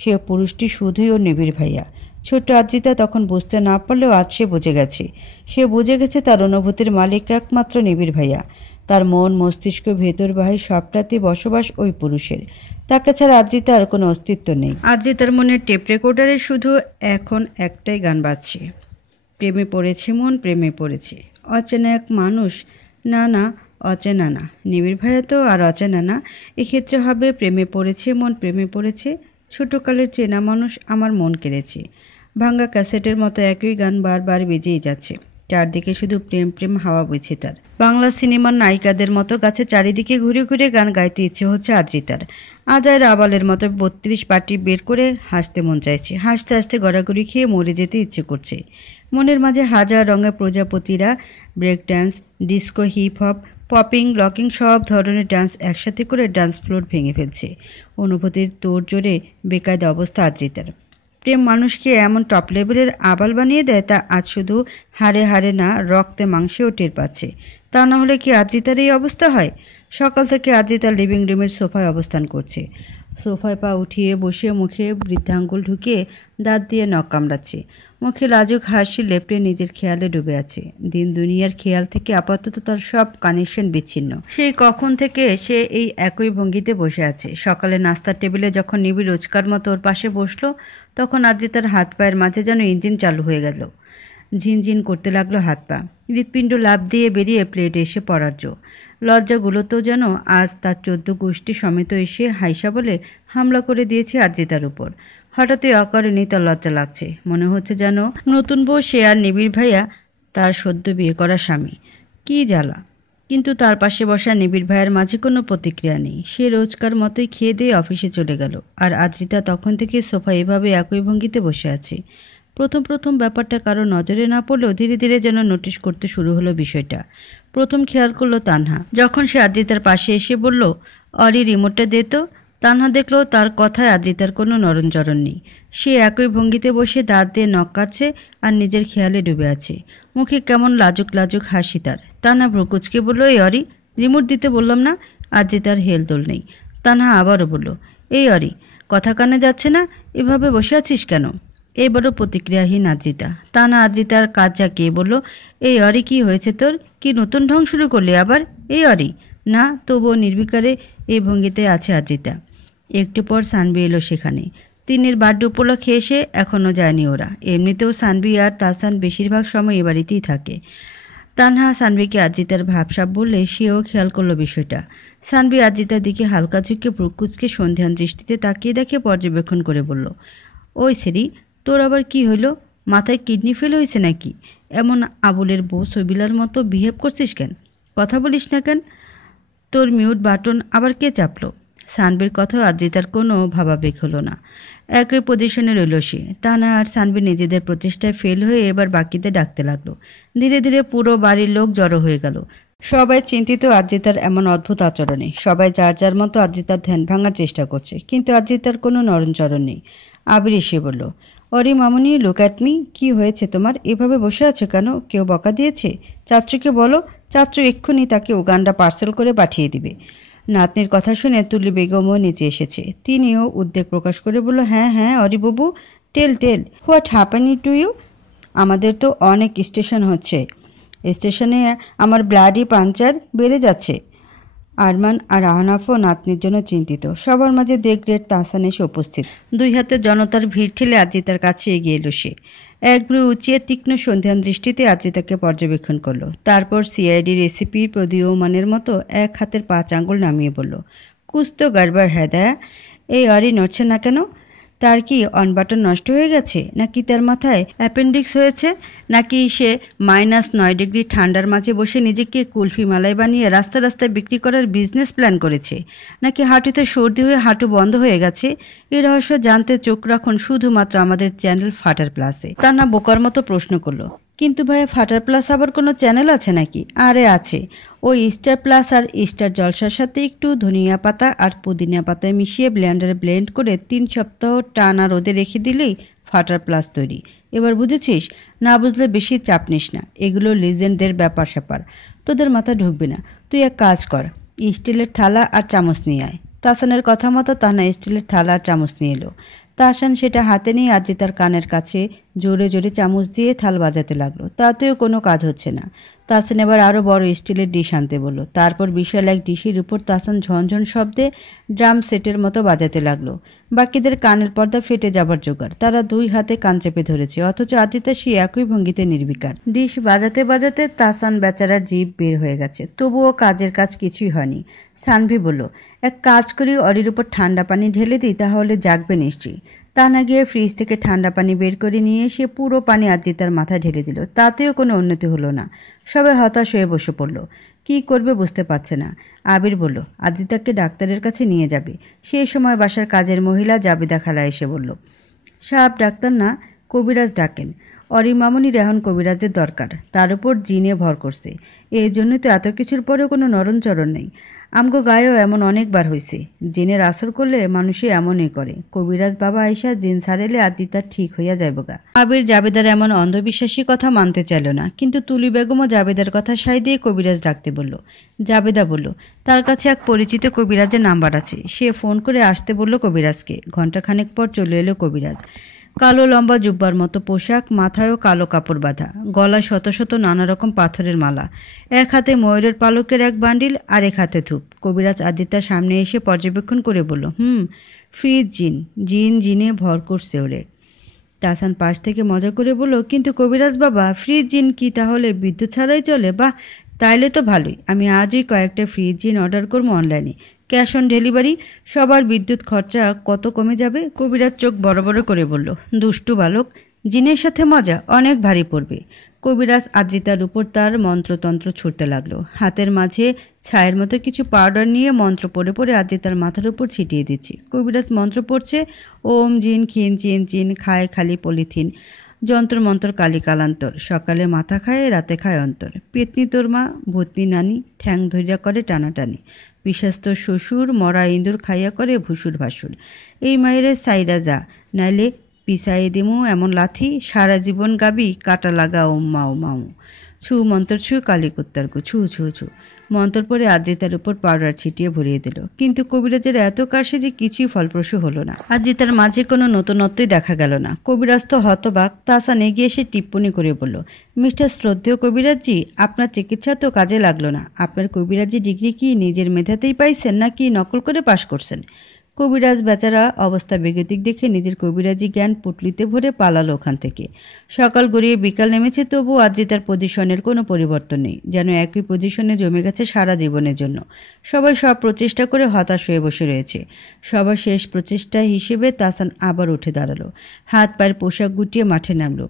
সে পুরুষটি শুধুই ওর নিবিড় ভাইয়া। ছোট্ট আজিতা তখন বুঝতে না পারলেও আজ সে বুঝে গেছে। সে বুঝে গেছে তার অনুভূতির মালিক একমাত্র নিবিড় ভাইয়া। তার মন, মস্তিষ্ক, ভেতর বাহির সবটাতে বসবাস ওই পুরুষের। তাকে ছাড়া আজিতার কোনো অস্তিত্ব নেই। আজিতার মনের টেপ রেকর্ডারে শুধু এখন একটাই গান বাজছে, প্রেমে পড়েছে মন, প্রেমে পড়েছে। অচেনা এক মানুষ, না না অচেনা না, নিবিড় ভাইয়া তো আর অচেনা না। এক্ষেত্রে হবে প্রেমে পড়েছে মন, প্রেমে পড়েছে। ছোটকালের চেনা মানুষ আমার মন কেড়েছে। ভাঙ্গা ক্যাসেটের মতো একই গান বারবার বেজেই যাচ্ছে। চারদিকে শুধু প্রেম প্রেম হাওয়া বইছে তার। বাংলা সিনেমার নায়িকাদের মতো গাছে চারিদিকে ঘুরে ঘুরে গান গাইতে ইচ্ছে হচ্ছে আজিতার। আজায় রাবালের মতো 32 পাটি বের করে হাসতে মন চাইছে। হাসতে হাসতে গড়াগড়ি খেয়ে মরে যেতে ইচ্ছে করছে। মনের মাঝে হাজার রঙের প্রজাপতিরা break dance, disco, hip hop, popping, locking সব ধরনের ডান্স একসাথে করে ডান্স ফ্লোর ভেঙে ফেলছে। অনুভূতির তোড় জোরে বেকায়দা অবস্থা আজিতার। প্রেম মানুষকে এমন টপ লেভেলের আবাল বানিয়ে দেয় তা আজ শুধু হাড়ে হাড়ে না, রক্তে মাংসেও টের পাচ্ছে। তা না হলে কি আজিতার এই অবস্থা হয়? সকাল থেকে আজিতা লিভিং রুমের সোফায় অবস্থান করছে। সোফায় পা উঠিয়ে বসে মুখে বৃদ্ধাঙ্গুল ঢুকিয়ে দাঁত দিয়ে নখ কামড়াচ্ছে। মুখে লাজুক হাসি লেপটে নিজের খেয়ালে ডুবে আছে। দিন দুনিয়ার খেয়াল থেকে আপাতত তার সব কানেকশন বিচ্ছিন্ন। সেই কখন থেকে সে এই একই ভঙ্গিতে বসে আছে। সকালে নাস্তার টেবিলে যখন নিবিড় রোজকার মতো ওর পাশে বসলো, তখন আজিতার হাত পায়ের মাঝে যেন ইঞ্জিন চালু হয়ে গেল। ঝিনঝিন করতে লাগলো হাত পা। হৃৎপিণ্ড লাফ দিয়ে বেরিয়ে প্লেটে এসে পড়ার জো। লজ্জাগুলো তো যেন আজ তার 14 গোষ্ঠী সমেত এসে হাইসা বলে হামলা করে দিয়েছে আজিতার উপর। হঠাৎই অকারণেই তার লজ্জা লাগছে। মনে হচ্ছে যেন নতুন বউ সে আর নিবিড় ভাইয়া তার সদ্য বিয়ে করা স্বামী। কি জ্বালা! কিন্তু তার পাশে বসা নিবিড় ভাইয়ের মাঝে কোনো প্রতিক্রিয়া নেই। সে রোজকার মতোই খেয়ে দিয়ে অফিসে চলে গেল। আর আজিতা তখন থেকে সোফা এভাবে একই ভঙ্গিতে বসে আছে। প্রথম প্রথম ব্যাপারটা কারো নজরে না পড়লেও ধীরে ধীরে যেন নোটিশ করতে শুরু হলো বিষয়টা। প্রথম খেয়াল করলো তানহা, যখন সে আজিতার পাশে এসে বলল, অরি রিমোটটা দে তো। তানহা দেখলো তার কথায় আজিতার কোনো নরণচরণ নেই। সে একই ভঙ্গিতে বসে দাঁত দিয়ে নখ কাটছে আর নিজের খেয়ালে ডুবে আছে। মুখে কেমন লাজুক লাজুক হাসি তার। তানহা ভ্রুকুচকে বলল, এই অরি, রিমোট দিতে বললাম না? আজিতার হেলদোল নেই। তানহা আবারও বলল, এই অরি, কথা কানে যাচ্ছে না? এভাবে বসে আছিস কেন? এবারও প্রতিক্রিয়াহীন আজিতা। তানহা আজিতার কাজ জাকিয়ে বলল, এই অরি, কি হয়েছে তোর? কি নতুন ঢং শুরু করলি আবার? এই অরি। না, তবুও নির্বিকারে এই ভঙ্গিতে আছে আজিতা। একটু পর সানভি এলো সেখানে। তিনের বার্থডে উপলক্ষে এসে এখনও যায়নি ওরা। এমনিতেও সানভি আর তাসান বেশিরভাগ সময় এ বাড়িতেই থাকে। তানহা সানভিকে আজিতার ভাবসাব বললে সেও খেয়াল করলো বিষয়টা। সানভি আজিতার দিকে হালকা ঝুঁকে ভ্রুকুচকে সন্ধ্যান দৃষ্টিতে তাকিয়ে দেখে পর্যবেক্ষণ করে বলল, ওই সেরি, তোর আবার কি হইল? মাথায় কিডনি ফেল হয়েছে নাকি? এমন আবুলের বউ সবিলার মতো বিহেভ করছিস কেন? কথা বলিস না কেন? তোর মিউট বাটন আবার কে চাপলো? সানভির কথাও আজিতার কোনো ভাবাবেগ হলো না। একই পজিশনে রইল সে। তানা আর সানভি নিজেদের প্রচেষ্টায় ফেল হয়ে এবার বাকিদের ডাকতে লাগলো। ধীরে ধীরে পুরো বাড়ির লোক জড়ো হয়ে গেল। সবাই চিন্তিত আজিতার এমন অদ্ভুত আচরণে। সবাই যার যার মতো আজিতার ধ্যান ভাঙার চেষ্টা করছে, কিন্তু আজিতার কোনো নরণচরণ নেই। আবির এসে বলল, অরি মামুনি, লুক অ্যাট মি। কি হয়েছে তোমার? এভাবে বসে আছো কেন? কেউ বকা দিয়েছে? চাচ্চুকে বলো, চাচ্চু এক্ষুনি তাকে উগান্ডা পার্সেল করে পাঠিয়ে দিবে। নাতনির কথা শুনে তুলি বেগমও নিচে এসেছে। তিনিও উদ্বেগ প্রকাশ করে বলল, হ্যাঁ হ্যাঁ অরি বাবু, টেল টেল, হোয়াট হ্যাপেনিং টু ইউ? আমাদের তো অনেক স্টেশন হচ্ছে। স্টেশনে আমার ব্লাডি পাঞ্চার বেড়ে যাচ্ছে। আরমান আর আহনাফও নাতনির জন্য চিন্তিত। সবার মাঝে দে গ্রেট তাহসান এসে উপস্থিত। দুই হাতে জনতার ভিড় ঠেলে আজিতার কাছে এগিয়ে এলো সে। এক ভ্রু উঁচিয়ে তীক্ষ্ণ সন্ধ্যান দৃষ্টিতে আজিতাকে পর্যবেক্ষণ করলো। তারপর সিআইডি রেসিপি প্রদীয়মানের মতো এক হাতের 5 আঙ্গুল নামিয়ে বলল, কুছ তো গড়বড় হ্যাঁ দয়া। এই অরি নড়ছে না কেন? তার কি অন বাটন নষ্ট হয়ে গেছে, নাকি তার মাথায় অ্যাপেন্ডিক্স হয়েছে, নাকি সে -9 ডিগ্রি ঠান্ডার মাঝে বসে নিজেকে কুলফি মালাই বানিয়ে রাস্তায় রাস্তায় বিক্রি করার বিজনেস প্ল্যান করেছে, নাকি হাঁটুতে সর্দি হয়ে হাঁটু বন্ধ হয়ে গেছে? এই রহস্য জানতে চোখ রাখুন শুধুমাত্র আমাদের চ্যানেল ফাটার প্লাসে। তা না বোকার মতো প্রশ্ন করলো, কিন্তু ভাইয়া ফাটার প্লাস আবার কোনো চ্যানেল আছে নাকি? আরে আছে, ওই স্টার প্লাস আর স্টার জলসার সাথে একটু ধনিয়া পাতা আর পুদিনা পাতায় মিশিয়ে ব্লেন্ডারে ব্লেন্ড করে 3 সপ্তাহ টানা রোদে রেখে দিলেই ফাটার প্লাস তৈরি। এবার বুঝেছিস? না বুঝলে বেশি চাপ নিস না, এগুলো লিজেন্ডদের ব্যাপার স্যাপার, তোদের মাথা ঢুকবে না। তুই এক কাজ কর, স্টিলের থালা আর চামচ নিয়ে আয়। তাহসানের কথা মতো তাহনা স্টিলের থালা আর চামচ নিয়ে এলো। তাহসান সেটা হাতে নিয়ে আজিতার কানের কাছে জোরে জোরে চামচ দিয়ে থাল বাজাতে লাগলো। তাতেও কোনো কাজ হচ্ছে না। তাহসান এবার আরও বড় স্টিলের ডিশ আনতে বলল। তারপর বিশাল এক ডিশের উপর তাহসান ঝনঝন শব্দে ড্রাম সেটের মতো বাজাতে লাগলো। বাকিদের কানের পর্দা ফেটে যাবার জোগাড়। তারা 2 হাতে কান চেপে ধরেছে, অথচ আজিতা সেই একই ভঙ্গিতে নির্বিকার। ডিশ বাজাতে বাজাতে তাহসান বেচারার জিভ বের হয়ে গেছে, তবুও কাজের কাজ কিছুই হয়নি। সানভি বলল, এক কাজ করি, অরির উপর ঠান্ডা পানি ঢেলে দিই, তাহলে জাগবে নিশ্চয়ই। তা না গিয়ে ফ্রিজ থেকে ঠান্ডা পানি বের করে নিয়ে এসে পুরো পানি আজিতার মাথায় ঢেলে দিল। তাতেও কোনো উন্নতি হলো না। সবাই হতাশ হয়ে বসে পড়ল। কি করবে বুঝতে পারছে না। আবির বলল, আজিতাকে ডাক্তারের কাছে নিয়ে যাবে। সেই সময় বাসার কাজের মহিলা জাবেদা খালা এসে বলল, সাহেব ডাক্তার না, কবিরাজ ডাকেন। অরি মামুনির এখন কবিরাজের দরকার, তার উপর জিনে ভর করছে। এই জন্যই তো এত কিছুর পরেও কোনো নরণচরণ নেই। আমগো গায়েও এমন অনেকবার হয়েছে, জিনের আসর করলে মানুষে এমনই করে। কবিরাজ বাবা আইসা জিন সারেলে আজিতা ঠিক হইয়া যাইবগা। আবির জাবেদার এমন অন্ধবিশ্বাসী কথা মানতে চাইল না, কিন্তু তুলি বেগমও জাবেদার কথা সাই দিয়ে কবিরাজ ডাকতে বলল। জাবেদা বলল, তার কাছে এক পরিচিত কবিরাজের নাম্বার আছে, সে ফোন করে আসতে বলল কবিরাজকে। ঘণ্টাখানেক পর চলে এলো কবিরাজ। কালো লম্বা জুব্বার মতো পোশাক, মাথায়ও কালো কাপড় বাঁধা, গলায় শত শত নানা রকম পাথরের মালা, এক হাতে ময়ূরের পালকের এক বান্ডিল আর এক হাতে ধূপ। কবিরাজ আজিতার সামনে এসে পর্যবেক্ষণ করে বলল, ফ্রিজ জিন, জিন জিনে ভর করছে ওরে। তাহসান পাশ থেকে মজা করে বলল, কিন্তু কবিরাজ বাবা, ফ্রিজ জিন কি তাহলে বিদ্যুৎ ছাড়াই চলে? বাহ, তাইলে তো ভালোই। আমি আজই কয়েকটা ফ্রিজ জিন অর্ডার করবো অনলাইনে, ক্যাশ অন ডেলিভারি। সবার বিদ্যুৎ খরচা কত কমে যাবে। কবিরাজ চোখ বড় বড় করে বলল, দুষ্টু বালক, জিনের সাথে মজা অনেক ভারী পড়বে। কবিরাজ আদ্রিতার উপর তার মন্ত্রতন্ত্র ছুটতে লাগলো। হাতের মাঝে ছায়ের মতো কিছু পাউডার নিয়ে মন্ত্র পড়ে পড়ে আদ্রিতার মাথার উপর ছিটিয়ে দিচ্ছে। কবিরাজ মন্ত্র পড়ছে, ওম জিন খিন চিন চিন, খায় খালি পলিথিন, যন্ত্রমন্ত্র কালী কালান্তর, সকালে মাথা খায় রাতে খায় অন্তর, পেতনি তোর মা ভূতনি নানি, ঠ্যাং ধৈর্যা করে টানাটানি, পিশাস্ত শ্বশুর মরা ইঁদুর খাইয়া করে ভুসুর ভাসুর, এই মায়েরে সাইরা যা, নাইলে পিসাই দিমু এমন লাথি, সারা জীবন গাবি কাটা লাগা ও মাও মাও, ছু মন্তর ছু কালী কুত্তার গু, ছু ছু ছু। মন্তর পরে আদ্রিতার উপর পাউডার ছিটিয়ে ভরিয়ে দিল। কিন্তু কবিরাজের এত কাশে যে কিছুই ফলপ্রসূ হলো না। আদ্রিতার মাঝে কোনো নতুনত্বই দেখা গেল না। কবিরাজ তো হতবাক। তাহসান এগিয়ে এসে টিপ্পনি করে বলল, মিস্টার শ্রদ্ধেয় কবিরাজজি, আপনার চিকিৎসা তো কাজে লাগলো না। আপনার কবিরাজি ডিগ্রি কি নিজের মেধাতেই পাইছেন, নাকি নকল করে পাশ করছেন? কবিরাজ বেচারা অবস্থা বেগতিক দেখে নিজের কবিরাজি জ্ঞান পুটলিতে ভরে পালালো ওখান থেকে। সকাল গড়িয়ে বিকাল নেমেছে, তবু আজিতার পজিশনের কোনো পরিবর্তন নেই, যেন একই পজিশনে জমে গেছে সারা জীবনের জন্য। সবাই সব প্রচেষ্টা করে হতাশ হয়ে বসে রয়েছে। সবার শেষ প্রচেষ্টা হিসেবে তাহসান আবার উঠে দাঁড়ালো, হাত পায়ের পোশাক গুটিয়ে মাঠে নামলো,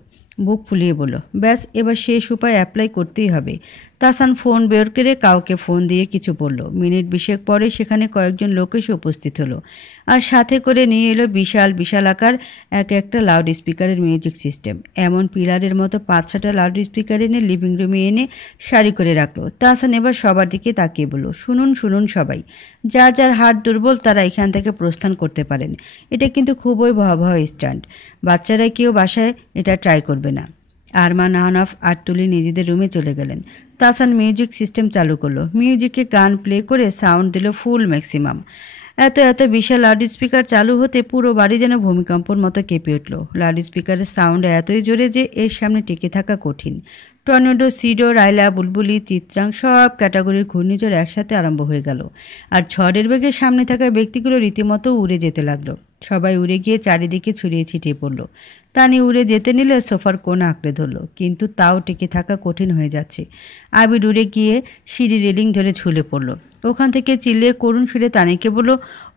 বুক ফুলিয়ে বলল, ব্যাস এবার শেষ উপায় অ্যাপ্লাই করতেই হবে। তাহসান ফোন বের করে কাউকে ফোন দিয়ে কিছু বলল। মিনিট 20 পরে সেখানে কয়েকজন লোক এসে উপস্থিত হলো, আর সাথে করে নিয়ে এলো বিশাল বিশাল আকার একটা লাউড স্পিকারের মিউজিক সিস্টেম। এমন পিলারের মতো 5-6টা লাউড স্পিকার এনে লিভিং রুমে এনে সারি করে রাখলো। তাহসান এবার সবার দিকে তাকিয়ে বলল, শুনুন শুনুন সবাই, যার যার হার্ট দুর্বল তারা এখান থেকে প্রস্থান করতে পারেন। এটা কিন্তু খুবই ভয়াবহ স্ট্যান্ড, বাচ্চারা কেউ বাসায় এটা ট্রাই করবে না। আরমান, আহনাফ আর তুলি নিজেদের রুমে চলে গেলেন। তাহসান মিউজিক সিস্টেম চালু করলো। মিউজিকে গান প্লে করে সাউন্ড দিল ফুল ম্যাক্সিমাম। এত এত বিশাল লাউড স্পিকার চালু হতে পুরো বাড়ি যেন ভূমিকম্পর মতো কেঁপে উঠল। লাউড স্পিকারের সাউন্ড এতই জোরে যে এর সামনে টিকে থাকা কঠিন। টর্নেডো, সিডো, রাইলা, বুলবুলি, চিত্রাং সব ক্যাটাগরির ঘূর্ণিঝড় একসাথে আরম্ভ হয়ে গেল। আর ঝড়ের বেগে সামনে থাকা ব্যক্তিগুলো রীতিমতো উড়ে যেতে লাগলো। সবাই উড়ে গিয়ে চারিদিকে ছড়িয়ে ছিটিয়ে পড়ল। তানি উড়ে যেতে নিলে সোফার কোণ আঁকড়ে ধরল, কিন্তু তাও টিকে থাকা কঠিন হয়ে যাচ্ছে। আবির উড়ে গিয়ে সিঁড়ি রেলিং ধরে ঝুলে পড়ল। ওখান থেকে চিল্লিয়ে করুণ সুরে তানিকে বলল,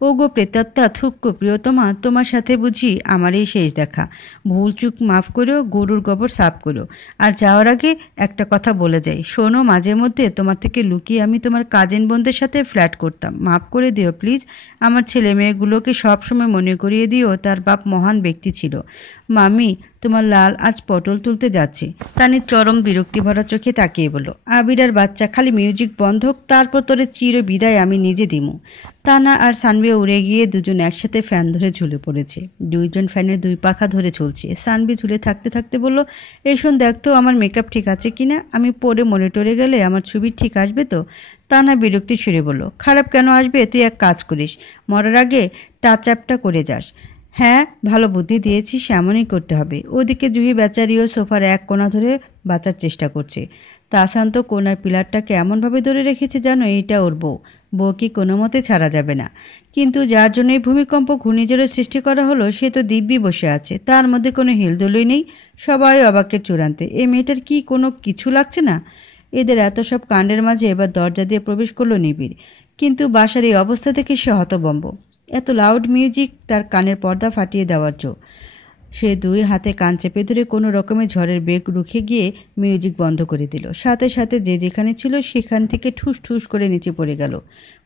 ও গো প্রেতাত্মা, থুক্কো প্রিয়তমা, তোমার সাথে বুঝি আমার এই শেষ দেখা। ভুল চুক মাফ করো, গরুর গোবর সাফ করো। আর যাওয়ার আগে একটা কথা বলে যাই, শোনো, মাঝে মধ্যে তোমার থেকে লুকিয়ে আমি তোমার কাজিন বোনদের সাথে ফ্ল্যাট করতাম। মাফ করে দিও প্লিজ। আমার ছেলে মেয়েগুলোকে সবসময় মনে করিয়ে দিও তার বাপ মহান ব্যক্তি ছিল। মামি, তোমার লাল আজ পটল তুলতে যাচ্ছে। তানি চরম বিরক্তি ভরা চোখে তাকিয়ে বলল, আবির আর বাচ্চা, খালি মিউজিক বন্ধ হোক, তারপর তোরে চির বিদায় আমি নিজে দিমু। তানা আর সানভি উড়ে গিয়ে দুজন একসাথে ফ্যান ধরে ঝুলে পড়েছে। দুইজন ফ্যানের দুই পাখা ধরে চলছে। সানভি ঝুলে থাকতে থাকতে বলল, এই শোন, দেখতো আমার মেকআপ ঠিক আছে কিনা, আমি পরে মনিটরে গেলে আমার ছবি ঠিক আসবে তো? তানা বিরক্তি সুরে বলল, খারাপ কেন আসবে? তুই এক কাজ করিস, মরার আগে টাচ আপটা করে যাস। হ্যাঁ, ভালো বুদ্ধি দিয়েছিস, এমনই করতে হবে। ওদিকে জুহি বেচারিও সোফার এক কোণা ধরে বাঁচার চেষ্টা করছে। তাসান তো কোণার পিলারটাকে এমনভাবে ধরে রেখেছে জানো এইটা ওর বউ। বউকে কোনো মতে ছাড়া যাবে না। কিন্তু যার জন্য এই ভূমিকম্প ঘূর্ণিঝড়ের সৃষ্টি করা হলো সে তো দিব্যি বসে আছে, তার মধ্যে কোনো হিলদোলই নেই। সবাই অবাকের চূড়ান্তে। এই মেয়েটার কি কোনো কিছু লাগছে না? এদের এত সব কাণ্ডের মাঝে এবার দরজা দিয়ে প্রবেশ করলো নিবিড়। কিন্তু বাসার এই অবস্থা দেখে সে হতবম্ব। এত লাউড মিউজিক তার কানের পর্দা ফাটিয়ে দেওয়ার জো। সে দুই হাতে কান চেপে ধরে কোনো রকমে ঝড়ের বেগ রুখে গিয়ে মিউজিক বন্ধ করে দিল। সাথে সাথে যে যেখানে ছিল সেখান থেকে ঠুস ঠুস করে নিচে পড়ে গেল।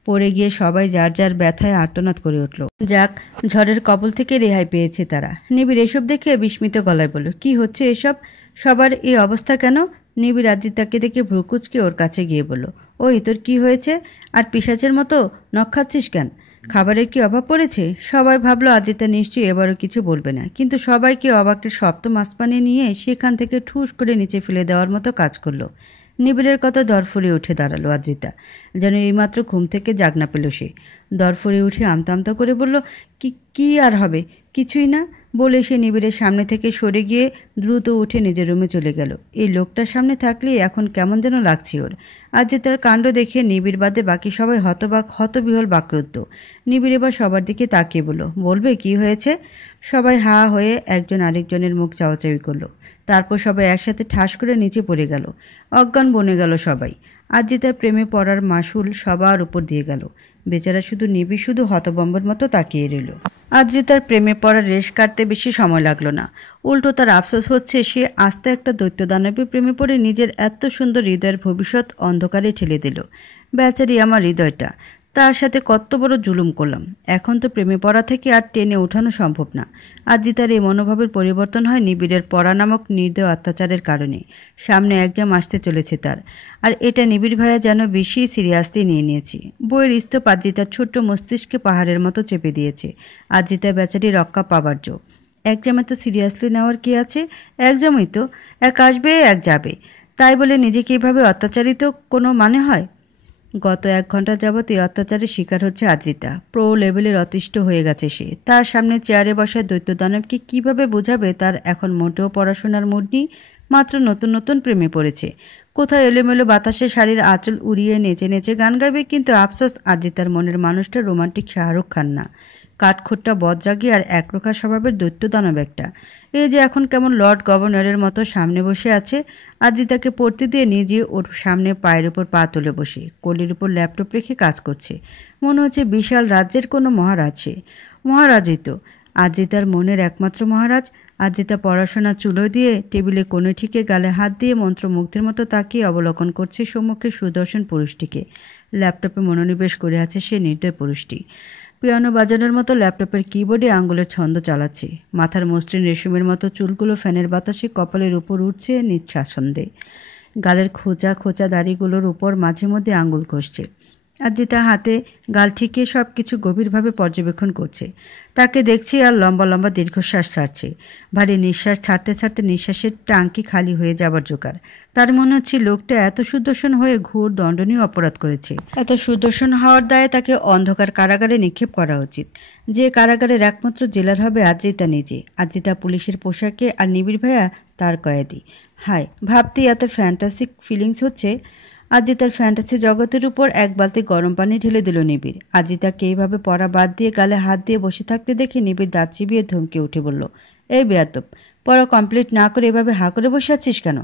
পড়ে গিয়ে সবাই যার যার ব্যথায় আর্তনাদ করে উঠল। যাক, ঝড়ের কবল থেকে রেহাই পেয়েছে তারা। নিবিড় এসব দেখে বিস্মিত গলায় বলল, কি হচ্ছে এসব? সবার এই অবস্থা কেন? নিবিড় আদিত্যাকে দেখে ভ্রুকুচকে ওর কাছে গিয়ে বলল, ওই তোর কি হয়েছে? আর পিশাচের মতো নখ খাচ্ছিস কেন? খাবারের কি অভাব পড়েছে? সবাই ভাবলো আদিত্যা নিশ্চয়ই এবারও কিছু বলবে না, কিন্তু সবাইকে অবাকের সপ্তম আসমানে নিয়ে সেখান থেকে ঠুস করে নিচে ফেলে দেওয়ার মতো কাজ করলো। নিবিড়ের কথা দরফরে উঠে দাঁড়ালো আদ্রিতা, যেন এইমাত্র ঘুম থেকে জাগনা পেল সে। দরফরে উঠে আমতা আমতা করে বলল, কি আর হবে? কিছুই না, বলে সে নিবিড়ের সামনে থেকে সরে গিয়ে দ্রুত উঠে নিজের রুমে চলে গেল। এই লোকটার সামনে থাকলে এখন কেমন যেন লাগছে ওর। আজ যে তার কাণ্ড দেখে নিবিড় বাদে বাকি সবাই হতবাক, হতবিহল বাকরুদ্ধ। নিবিড় এবার সবার দিকে তাকিয়ে বলবে কি হয়েছে? সবাই হা হয়ে একজন আরেকজনের মুখ চাওয়াচাওয়ি করলো। তারপর সবাই একসাথে ঠাস করে নিচে পড়ে গেল। অজ্ঞান বনে গেল সবাই। আজ যে তার প্রেমে পড়ার মাসুল সবার উপর দিয়ে গেল। বেচারা শুধু নিবিড় শুধু হতবম্বের মতো তাকিয়ে রইল। আজ যে তার প্রেমে পড়ার রেশ কাটতে বেশি সময় লাগলো না। উল্টো তার আফসোস হচ্ছে সে আস্তে একটা দৈত্য দানবের প্রেমে পড়ে নিজের এত সুন্দর হৃদয়ের ভবিষ্যৎ অন্ধকারে ঠেলে দিল। বেচারি আমার হৃদয়টা, তার সাথে কত বড় জুলুম করলাম। এখন তো প্রেমে পড়া থেকে আর টেনে ওঠানো সম্ভব না। আজ যে তার এই মনোভাবের পরিবর্তন হয় নিবিড়ের পড়া নামক নির্দয় অত্যাচারের কারণে। সামনে এক্সাম আসতে চলেছে তার, আর এটা নিবিড় ভাইয়া যেন বেশি সিরিয়াসলি নিয়ে নিয়েছে। বইয়ের ইস্তপ আজিতার ছোট্ট মস্তিষ্কে পাহাড়ের মতো চেপে দিয়েছে। আজিতা বেচারি রক্ষা পাবার জো। এক্সামে তো সিরিয়াসলি নেওয়ার কি আছে? এক্সামই তো, এক আসবে এক যাবে। তাই বলে নিজেকে এভাবে অত্যাচারিত কোনো মানে হয়? গত 1 ঘন্টা যাবৎ এই অত্যাচারের শিকার হচ্ছে আদ্রিতা। প্রো লেভেলের অতিষ্ঠ হয়ে গেছে সে। তার সামনে চেয়ারে বসা দৈত্য দানবকে কীভাবে বোঝাবে তার এখন মোটেও পড়াশোনার মুড নেই, মাত্র নতুন নতুন প্রেমে পড়েছে। কোথায় এলোমেলো বাতাসে শাড়ির আঁচল উড়িয়ে নেচে নেচে গান গাবে, কিন্তু আফসোস আদ্রিতার মনের মানুষটা রোমান্টিক শাহরুখ খান না, কাঠখোট্টা বদরাগী আর একরোখা স্বভাবের দৈত্য দানব একটা। এই যে এখন কেমন লর্ড গভর্নরের মতো সামনে বসে আছে। আদ্রিতাকে পড়তে দিয়ে নিজে ওর সামনে পায়ের উপর পা তুলে বসে কোলের উপর ল্যাপটপ রেখে কাজ করছে। মনে হচ্ছে বিশাল রাজ্যের কোনো মহারাজ সে। মহারাজই তো, আদ্রিতার মনের একমাত্র মহারাজ। আদ্রিতা পড়াশোনা চুলো দিয়ে টেবিলে কোণে ঠিকে গালে হাত দিয়ে মন্ত্রমুগ্ধের মতো তাকিয়ে অবলোকন করছে সম্মুখে সুদর্শন পুরুষটিকে। ল্যাপটপে মনোনিবেশ করে আছে সে নির্দয় পুরুষটি। পিয়ানো বাজানোর মতো ল্যাপটপের কিবোর্ডে আঙ্গুলের ছন্দ চালাচ্ছে। মাথার মসৃণ রেশমের মতো চুলগুলো ফ্যানের বাতাসে কপালের উপর উঠছে নিঃশ্বাসন্দে। গালের খোঁচা খোঁচা দাড়িগুলোর উপর মাঝে মধ্যে আঙ্গুল ঘষছে। আদ্রিতা হাতে গাল ঠেকিয়ে সব কিছু গভীরভাবে পর্যবেক্ষণ করছে। তাকে দেখছি আর লম্বা লম্বা দীর্ঘশ্বাস ছাড়ছে। ভারী নিঃশ্বাস ছাড়তে ছাড়তে নিঃশ্বাসের টাঙ্কি খালি হয়ে যাবার জোগাড়। তার মনে হচ্ছে লোকটা এত সুদর্শন হয়ে ঘোর দণ্ডনীয় অপরাধ করেছে। এত সুদর্শন হওয়ার দায়ে তাকে অন্ধকার কারাগারে নিক্ষেপ করা উচিত। যে কারাগারের একমাত্র জেলার হবে আদ্রিতা নিজে। আদ্রিতা পুলিশের পোশাকে আর নিবিড় ভাইয়া তার কয়েদি। হায়, ভাবতেই এত ফ্যান্টাসিক ফিলিংস হচ্ছে। আদ্রিতার ফ্যান্টাসি জগতের উপর এক বালতি গরম পানি ঢেলে দিল নিবিড়। আদ্রিতাকে এইভাবে পড়া বাদ দিয়ে গালে হাত দিয়ে বসে থাকতে দেখে নিবিড় দাঁত চিবিয়ে ধমকে উঠে বলল, এই বেয়াদব, পড়া কমপ্লিট না করে এভাবে হাঁ করে বসে আছিস কেন?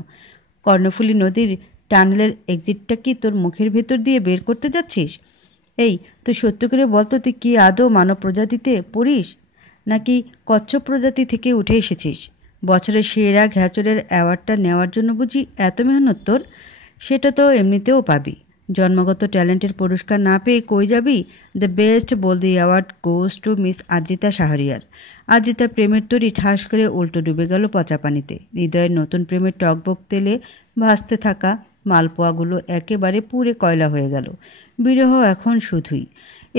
কর্ণফুলী নদীর টানেলের এক্সিটটা কি তোর মুখের ভেতর দিয়ে বের করতে যাচ্ছিস? এই, তুই সত্যি করে বলতো, তুই কি আদৌ মানব প্রজাতিতে পড়িস, নাকি কচ্ছপ প্রজাতি থেকে উঠে এসেছিস? বছরের সেরা ঘ্যাচরের অ্যাওয়ার্ডটা নেওয়ার জন্য বুঝি এত মেহনত তোর? সেটা তো এমনিতেও পাবি। জন্মগত ট্যালেন্টের পুরস্কার না পেয়ে কই যাবি? দ্য বেস্ট বল the award goes to miss Adrita Shahriar. আদ্রিতার প্রেমের তরি ঠাস করে উল্টো ডুবে গেল পচা পানিতে। হৃদয়ের নতুন প্রেমের টকবক তেলে ভাসতে থাকা মালপোয়াগুলো একেবারে পুড়ে কয়লা হয়ে গেল। বিরহ এখন শুধুই।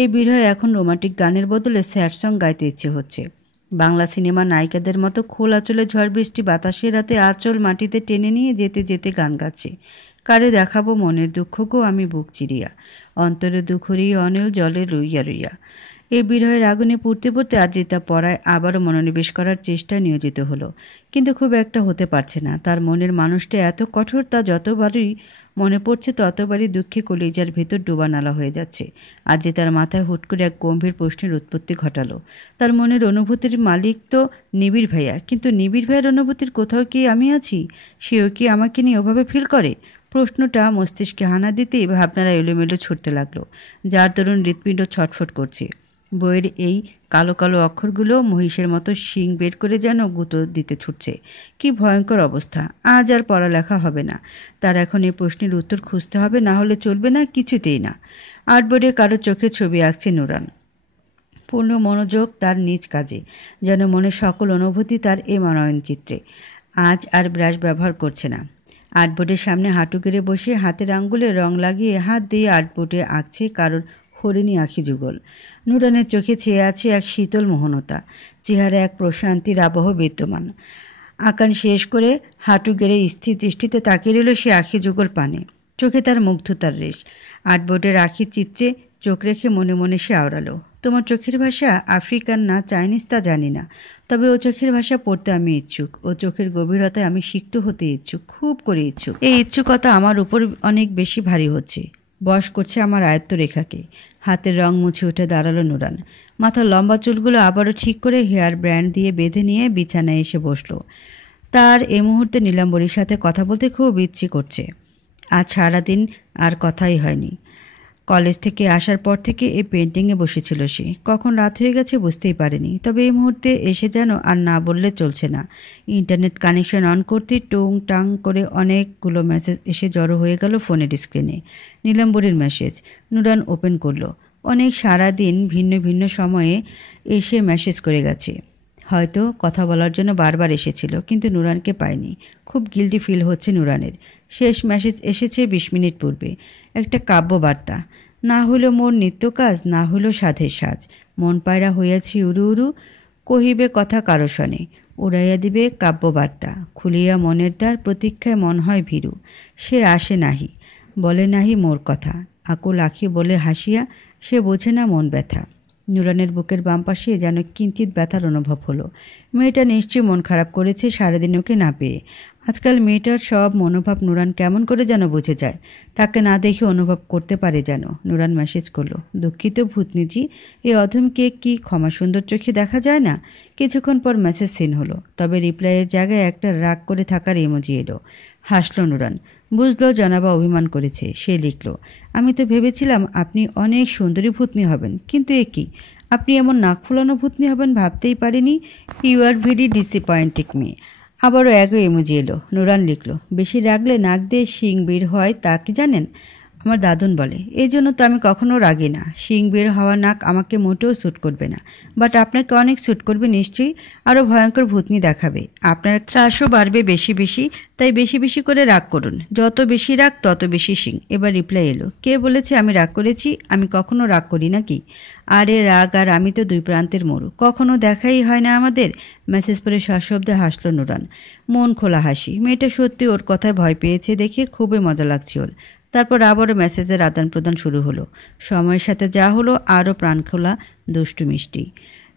এই বিরহে এখন রোমান্টিক গানের বদলে স্যাড সং গাইতে ইচ্ছে হচ্ছে। বাংলা সিনেমা নায়িকাদের মতো খোলা চলে ঝড় বৃষ্টি বাতাসের রাতে আঁচল মাটিতে টেনে নিয়ে যেতে যেতে গান গাচ্ছে। কারে দেখাবো মনের দুঃখ গো আমি বুক চিরিয়া, অন্তরে দুঃখরি অনিল জলে রইয়া রইয়া। এই বিরহের আগুনে পড়তে পড়তে আদ্রিতা পড়ায় আবারও মনোনিবেশ করার চেষ্টায় নিয়োজিত হলো, কিন্তু খুব একটা হতে পারছে না। তার মনের মানুষটা এত কঠোর, তা যতবারই মনে পড়ছে ততবারই দুঃখে কলিজার ভেতর ডোবা নালা হয়ে যাচ্ছে। আদ্রিতার মাথায় হুট করে এক গম্ভীর প্রশ্নের উৎপত্তি ঘটালো। তার মনের অনুভূতির মালিক তো নিবিড় ভাইয়া, কিন্তু নিবিড় ভাইয়ের অনুভূতির কোথাও কি আমি আছি? সেও কি আমাকে নিয়ে ওভাবে ফিল করে? প্রশ্নটা মস্তিষ্কে হানা দিতেই ভাবনারা এলোমেলো ছুটতে লাগলো, যার দরুন হৃৎপিণ্ড ছটফট করছে। বইয়ের এই কালো কালো অক্ষরগুলো মহিষের মতো শিং বের করে যেন গুঁতো দিতে ছুটছে। কি ভয়ঙ্কর অবস্থা! আজ আর পড়ালেখা হবে না। তার এখন এই প্রশ্নের উত্তর খুঁজতে হবে, না হলে চলবে না, কিছুতেই না। আর্টবোর্ডে কারো চোখে ছবি আঁকছে নুরান। পূর্ণ মনোযোগ তার নিজ কাজে, যেন মনের সকল অনুভূতি তার এই মনোনয়ন চিত্রে। আজ আর ব্রাশ ব্যবহার করছে না। আর্টবোর্ডের সামনে হাঁটু গেড়ে বসে হাতের আঙ্গুলে রং লাগিয়ে হাত দিয়ে আর্টবোর্ডে আঁকছে কারোর হরিণী আঁখি যুগল। নুরানের চোখে ছেয়ে আছে এক শীতল মোহনতা, চেহারা এক প্রশান্তির আবহ বিদ্যমান। আঁকান শেষ করে হাঁটু গেড়ে স্থির দৃষ্টিতে তাকিয়ে রইল সে আঁখি যুগল পানে। চোখে তার মুগ্ধতার রেশ। আর্টবোর্ডের আঁখির চিত্রে চোখ রেখে মনে মনে সে আওড়ালো, তোমার চোখের ভাষা আফ্রিকান না চাইনিজ তা জানি না, তবে ও চোখের ভাষা পড়তে আমি ইচ্ছুক। ও চোখের গভীরতায় আমি সিক্ত হতে ইচ্ছুক, খুব করে ইচ্ছুক। এই ইচ্ছুকতা আমার উপর অনেক বেশি ভারী হচ্ছে, বশ করছে আমার আয়ত্ত রেখাকে। হাতের রং মুছে উঠে দাঁড়ালো নুরান। মাথার লম্বা চুলগুলো আবারও ঠিক করে হেয়ার ব্যান্ড দিয়ে বেঁধে নিয়ে বিছানায় এসে বসলো। তার এ মুহূর্তে নীলাম্বরীর সাথে কথা বলতে খুব ইচ্ছে করছে। আজ সারাদিন আর কথাই হয়নি। কলেজ থেকে আসার পর থেকে এই পেন্টিংয়ে বসেছিল সে। কখন রাত হয়ে গেছে বুঝতেই পারেনি, তবে এই মুহূর্তে এসে যেন আর না বললে চলছে না। ইন্টারনেট কানেকশন অন করতে টুং টাং করে অনেকগুলো মেসেজ এসে জড়ো হয়ে গেল ফোনের স্ক্রিনে। নীলাম্বরীর মেসেজ। নুরান ওপেন করলো। অনেক সারাদিন ভিন্ন ভিন্ন সময়ে এসে মেসেজ করে গেছে। হয়তো কথা বলার জন্য বারবার এসেছিল, কিন্তু নুরানকে পায়নি। খুব গিল্টি ফিল হচ্ছে নুরানের। শেষ মেসেজ এসেছে 20 মিনিট পূর্বে। একটা কাব্য বার্তা। না হইল মোর নিত্য কাজ, না হইল সাধের সাজ। মন পায়রা হইয়াছি উরু উরু, কহিবে কথা কারো শনে। উড়াইয়া দিবে কাব্য বার্তা, খুলিয়া মনের দ্বার, প্রতীক্ষায় মন হয় ভীরু। সে আসে নাহি, বলে নাহি মোর কথা, আকুল আঁখি বলে হাসিয়া, সে বোঝে না মন ব্যথা। নুরানের বুকের বাম পাশে যেন কিঞ্চিত ব্যথার অনুভব হলো। মেয়েটা নিশ্চয়ই মন খারাপ করেছে সারাদিন ওকে না পেয়ে। আজকাল মেয়েটার সব মনোভাব নুরান কেমন করে যেন বুঝে যায়, তাকে না দেখে অনুভব করতে পারে যেন। নুরান মেসেজ করলো, দুঃখিত ভূতনিজি, এই অধমকে কি ক্ষমা সুন্দর চোখে দেখা যায় না? কিছুক্ষণ পর মেসেজ সিন হলো, তবে রিপ্লাইয়ের জায়গায় একটা রাগ করে থাকার ইমোজি এলো। হাসলো নুরান, বুঝলো জনাবা অভিমান করেছে। সে লিখল, আমি তো ভেবেছিলাম আপনি অনেক সুন্দরী ভূতনি হবেন, কিন্তু এ কি, আপনি এমন নাক ফুলানো ভূতনি হবেন ভাবতেই পারিনি। You are very disappointing me. আবারও একই ইমোজি এলো। নুরান লিখল, বেশি রাগলে নাক দিয়ে শিং বের হয়, তা কি জানেন? আমার দাদুন বলে। এই জন্য তো আমি কখনো রাগি না। শিং বের হওয়া নাক আমাকে মোটেও স্যুট করবে না, বাট আপনাকে অনেক স্যুট করবে নিশ্চয়ই। আরও ভয়ঙ্কর ভূতনি দেখাবে। আপনার ত্রাসও বাড়বে বেশি বেশি, তাই বেশি বেশি করে রাগ করুন। যত বেশি রাগ তত বেশি শিং। এবার রিপ্লাই এলো, কে বলেছে আমি রাগ করেছি? আমি কখনো রাগ করি নাকি? আরে রাগ আর আমি তো দুই প্রান্তের মরু, কখনো দেখাই হয় না আমাদের। মেসেজ পড়ে সশব্দে হাসল নুরান, মন খোলা হাসি। মেয়েটা সত্যি ওর কথায় ভয় পেয়েছে দেখে খুবই মজা লাগছে ওর। তারপর আবারও মেসেজের আদান প্রদান শুরু হলো। সময়ের সাথে যা হলো আরও প্রাণখোলা, দুষ্টু মিষ্টি।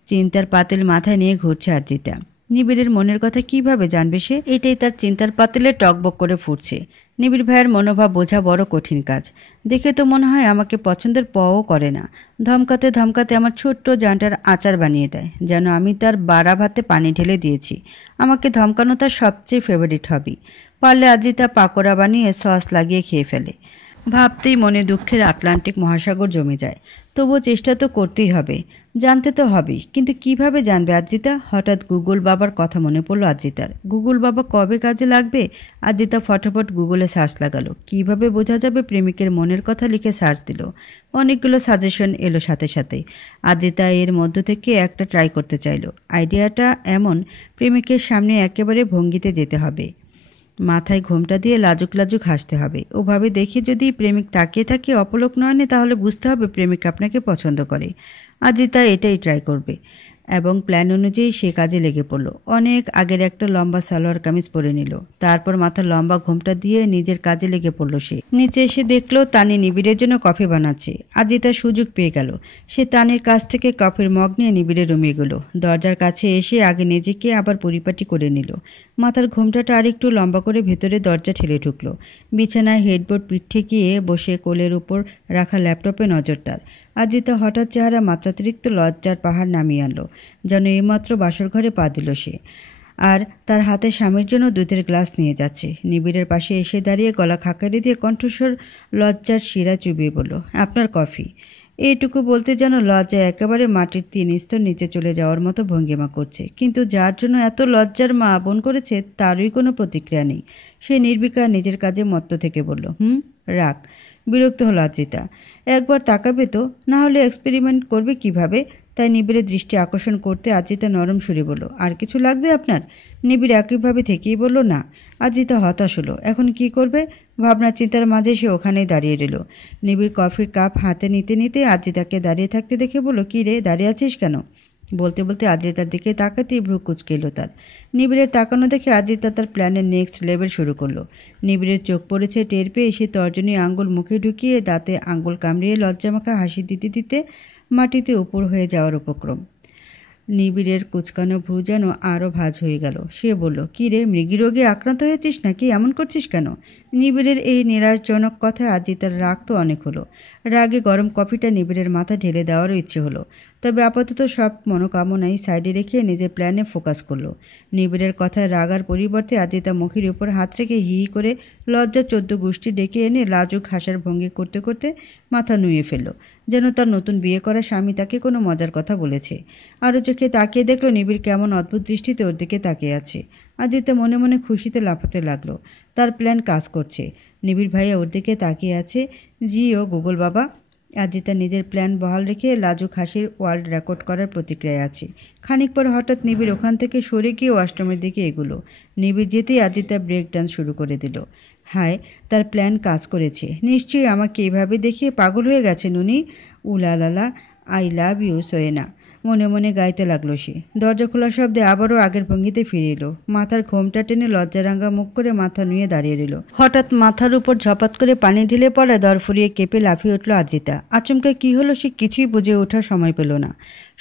চিন্তার পাতিল মাথায় নিয়ে ঘুরছে আদ্রিতা। নিবিড়ের মনের কথা কিভাবে জানবে সে? এটাই তার চিন্তার পাতিলে টকবক করে ফুটছে। নিবিড় ভাইয়ের মনোভাব বোঝা বড় কঠিন কাজ। দেখে তো মনে হয় আমাকে পছন্দের পও করে না। ধমকাতে ধমকাতে আমার ছোট্ট জানটার আচার বানিয়ে দেয়, যেন আমি তার বাড়া ভাতে পানি ঢেলে দিয়েছি। আমাকে ধমকানো তার সবচেয়ে ফেভারিট হবি। পারলে আদ্রিতা পাকোড়া বানিয়ে সস লাগিয়ে খেয়ে ফেলে। ভাবতেই মনে দুঃখের আটলান্টিক মহাসাগর জমে যায়। তবুও চেষ্টা তো করতেই হবে, জানতে তো হবেই। কিন্তু কিভাবে জানবে আদ্রিতা? হঠাৎ গুগল বাবার কথা মনে পড়ল আদ্রিতার। গুগল বাবা কবে কাজে লাগবে? আদ্রিতা ফটাফট গুগলে সার্চ লাগালো। কিভাবে বোঝা যাবে প্রেমিকের মনের কথা লিখে সার্চ দিল। অনেকগুলো সাজেশন এলো সাথে সাথে। আদ্রিতা এর মধ্য থেকে একটা ট্রাই করতে চাইলো। আইডিয়াটা এমন, প্রেমিকের সামনে একেবারে ভঙ্গিতে যেতে হবে, মাথায় ঘোমটা দিয়ে লাজুক লাজুক হাসতে হবে। ওভাবে দেখে যদি প্রেমিক তাকিয়ে থাকে অপলক নয়নে, তাহলে বুঝতে হবে প্রেমিক আপনাকে পছন্দ করে। আদ্রিতা এটাই ট্রাই করবে এবং প্ল্যান অনুযায়ী সে কাজে লেগে পড়ল। অনেক আগের একটা লম্বা সালোয়ার কামিজ পরে নিল। তারপর মাথার লম্বা ঘোমটা দিয়ে নিজের কাজে লেগে পড়ল সে। নিচে এসে দেখলো তানি নিবিড়ের জন্য কফি বানাচ্ছে। আদ্রিতার সুযোগ পেয়ে গেল। সে তানির কাছ থেকে কফির মগ নিয়ে নিবিড়ের রুমে গেল। দরজার কাছে এসে আগে নিজেকে আবার পরিপাটি করে নিল। মাথার ঘোমটাটা আরেকটু লম্বা করে ভেতরে দরজা ঠেলে ঢুকলো। বিছানায় হেডবোর্ড পিঠ ঠেকিয়ে বসে কোলের উপর রাখা ল্যাপটপে নজর তার। আদ্রিতা হঠাৎ চেহারা মাত্রাতিরিক্ত লজ্জার পাহাড় নামিয়ে আনলো, যেন এইমাত্র বাসর ঘরে পা দিল সে। আর তার হাতে স্বামীর জন্য দুধের গ্লাস নিয়ে যাচ্ছে। নিবিড়ের পাশে এসে দাঁড়িয়ে গলা খাকারি দিয়ে কণ্ঠস্বর লজ্জার শিরা চুবিয়ে বলল, আপনার কফি। এইটুকু বলতে যেন লজ্জায় একেবারে মাটির 3 স্তর নিচে চলে যাওয়ার মতো ভঙ্গিমা করছে। কিন্তু যার জন্য এত লজ্জার মা বোন করেছে তারই কোনো প্রতিক্রিয়া নেই। সে নির্বিকার নিজের কাজে মত্ত থেকে বলল, রাখ। বিরক্ত হলো আদ্রিতা। একবার তাকাবে তো, না হলে এক্সপেরিমেন্ট করবে কিভাবে? তাই নিবিড়ের দৃষ্টি আকর্ষণ করতে আদ্রিতা নরম সুরে বলল, আর কিছু লাগবে আপনার? নিবিড় একইভাবে থেকেই বলল, না। আদ্রিতা হতাশ হলো। এখন কি করবে? ভাবনা চিন্তার মাঝে সে ওখানেই দাঁড়িয়ে রইল। নিবিড় কফির কাপ হাতে নিতে নিতে আদ্রিতাকে দাঁড়িয়ে থাকতে দেখে বলল, কি রে, দাঁড়িয়ে আছিস কেন? বলতে বলতে আদ্রিতার দিকে তাকাতেই ভ্রু কুঁচকে এলো তার। নিবিড়ের তাকানো দেখে আদ্রিতা তার প্ল্যানের নেক্সট লেভেল শুরু করলো। নিবিড়ের চোখ পড়েছে টের পেয়ে সে তর্জনী আঙ্গুল মুখে ঢুকিয়ে দাঁতে আঙ্গুল কামড়িয়ে লজ্জামাখা হাসি দিতে দিতে মাটিতে উপর হয়ে যাওয়ার উপক্রম। নিবিড়ের কুচকানো ভ্রু যেন আরও ভাঁজ হয়ে গেল। সে বলল, কী রে, মৃগীরোগে আক্রান্ত হয়েছিস নাকি? এমন করছিস কেন? নিবিড়ের এই নিরাশজনক কথায় আদ্রিতার রাগ তো অনেক হলো। রাগে গরম কফিটা নিবিড়ের মাথা ঢেলে দেওয়ারও ইচ্ছে হলো। তবে আপাতত সব মনোকামনাই সাইডে রেখে নিজের প্ল্যানে ফোকাস করলো। নিবিড়ের কথায় রাগার পরিবর্তে আদ্রিতা মুখের উপর হাত রেখে হি করে লজ্জা 14 গোষ্ঠী ডেকে এনে লাজুক হাসার ভঙ্গি করতে করতে মাথা নুয়ে ফেলল, যেন তার নতুন বিয়ে করা স্বামী তাকে কোনো মজার কথা বলেছে। আরও চোখে তাকিয়ে দেখলো নিবিড় কেমন অদ্ভুত দৃষ্টিতে ওর দিকে তাকিয়ে আছে। আদ্রিতা মনে মনে খুশিতে লাফাতে লাগলো। তার প্ল্যান কাজ করছে। নিবিড় ভাইয়া ওর দিকে তাকিয়ে আছে। জি ও গুগল বাবা। আদ্রিতা নিজের প্ল্যান বহাল রেখে লাজুক হাসির ওয়ার্ল্ড রেকর্ড করার প্রতিক্রিয়ায় আছে। খানিক পর হঠাৎ নিবিড় ওখান থেকে সরে গিয়ে ওয়াশরুমের দিকে এগুলো। নিবিড় যেতেই আদ্রিতা ব্রেক ডান্স শুরু করে দিল। হায়, তার প্ল্যান কাজ করেছে। নিশ্চয়ই আমাকে এভাবে দেখিয়ে পাগল হয়ে গেছে নুনি। উলালালা, আই লাভ ইউ সোয়েনা, মনে মনে গাইতে লাগলো সে। দরজা খোলার শব্দে আবারও আগের ভঙ্গিতে ফিরে এলো। মাথার ঘোমটা টেনে লজ্জারাঙ্গা মুখ করে মাথা নুয়ে দাঁড়িয়ে রইল। হঠাৎ মাথার উপর ঝপাত করে পানি ঢেলে পড়ায় দর ফুরিয়ে কেঁপে লাফিয়ে উঠল আদ্রিতা। আচমকা কি হলো সে কিছুই বুঝে ওঠার সময় পেল না।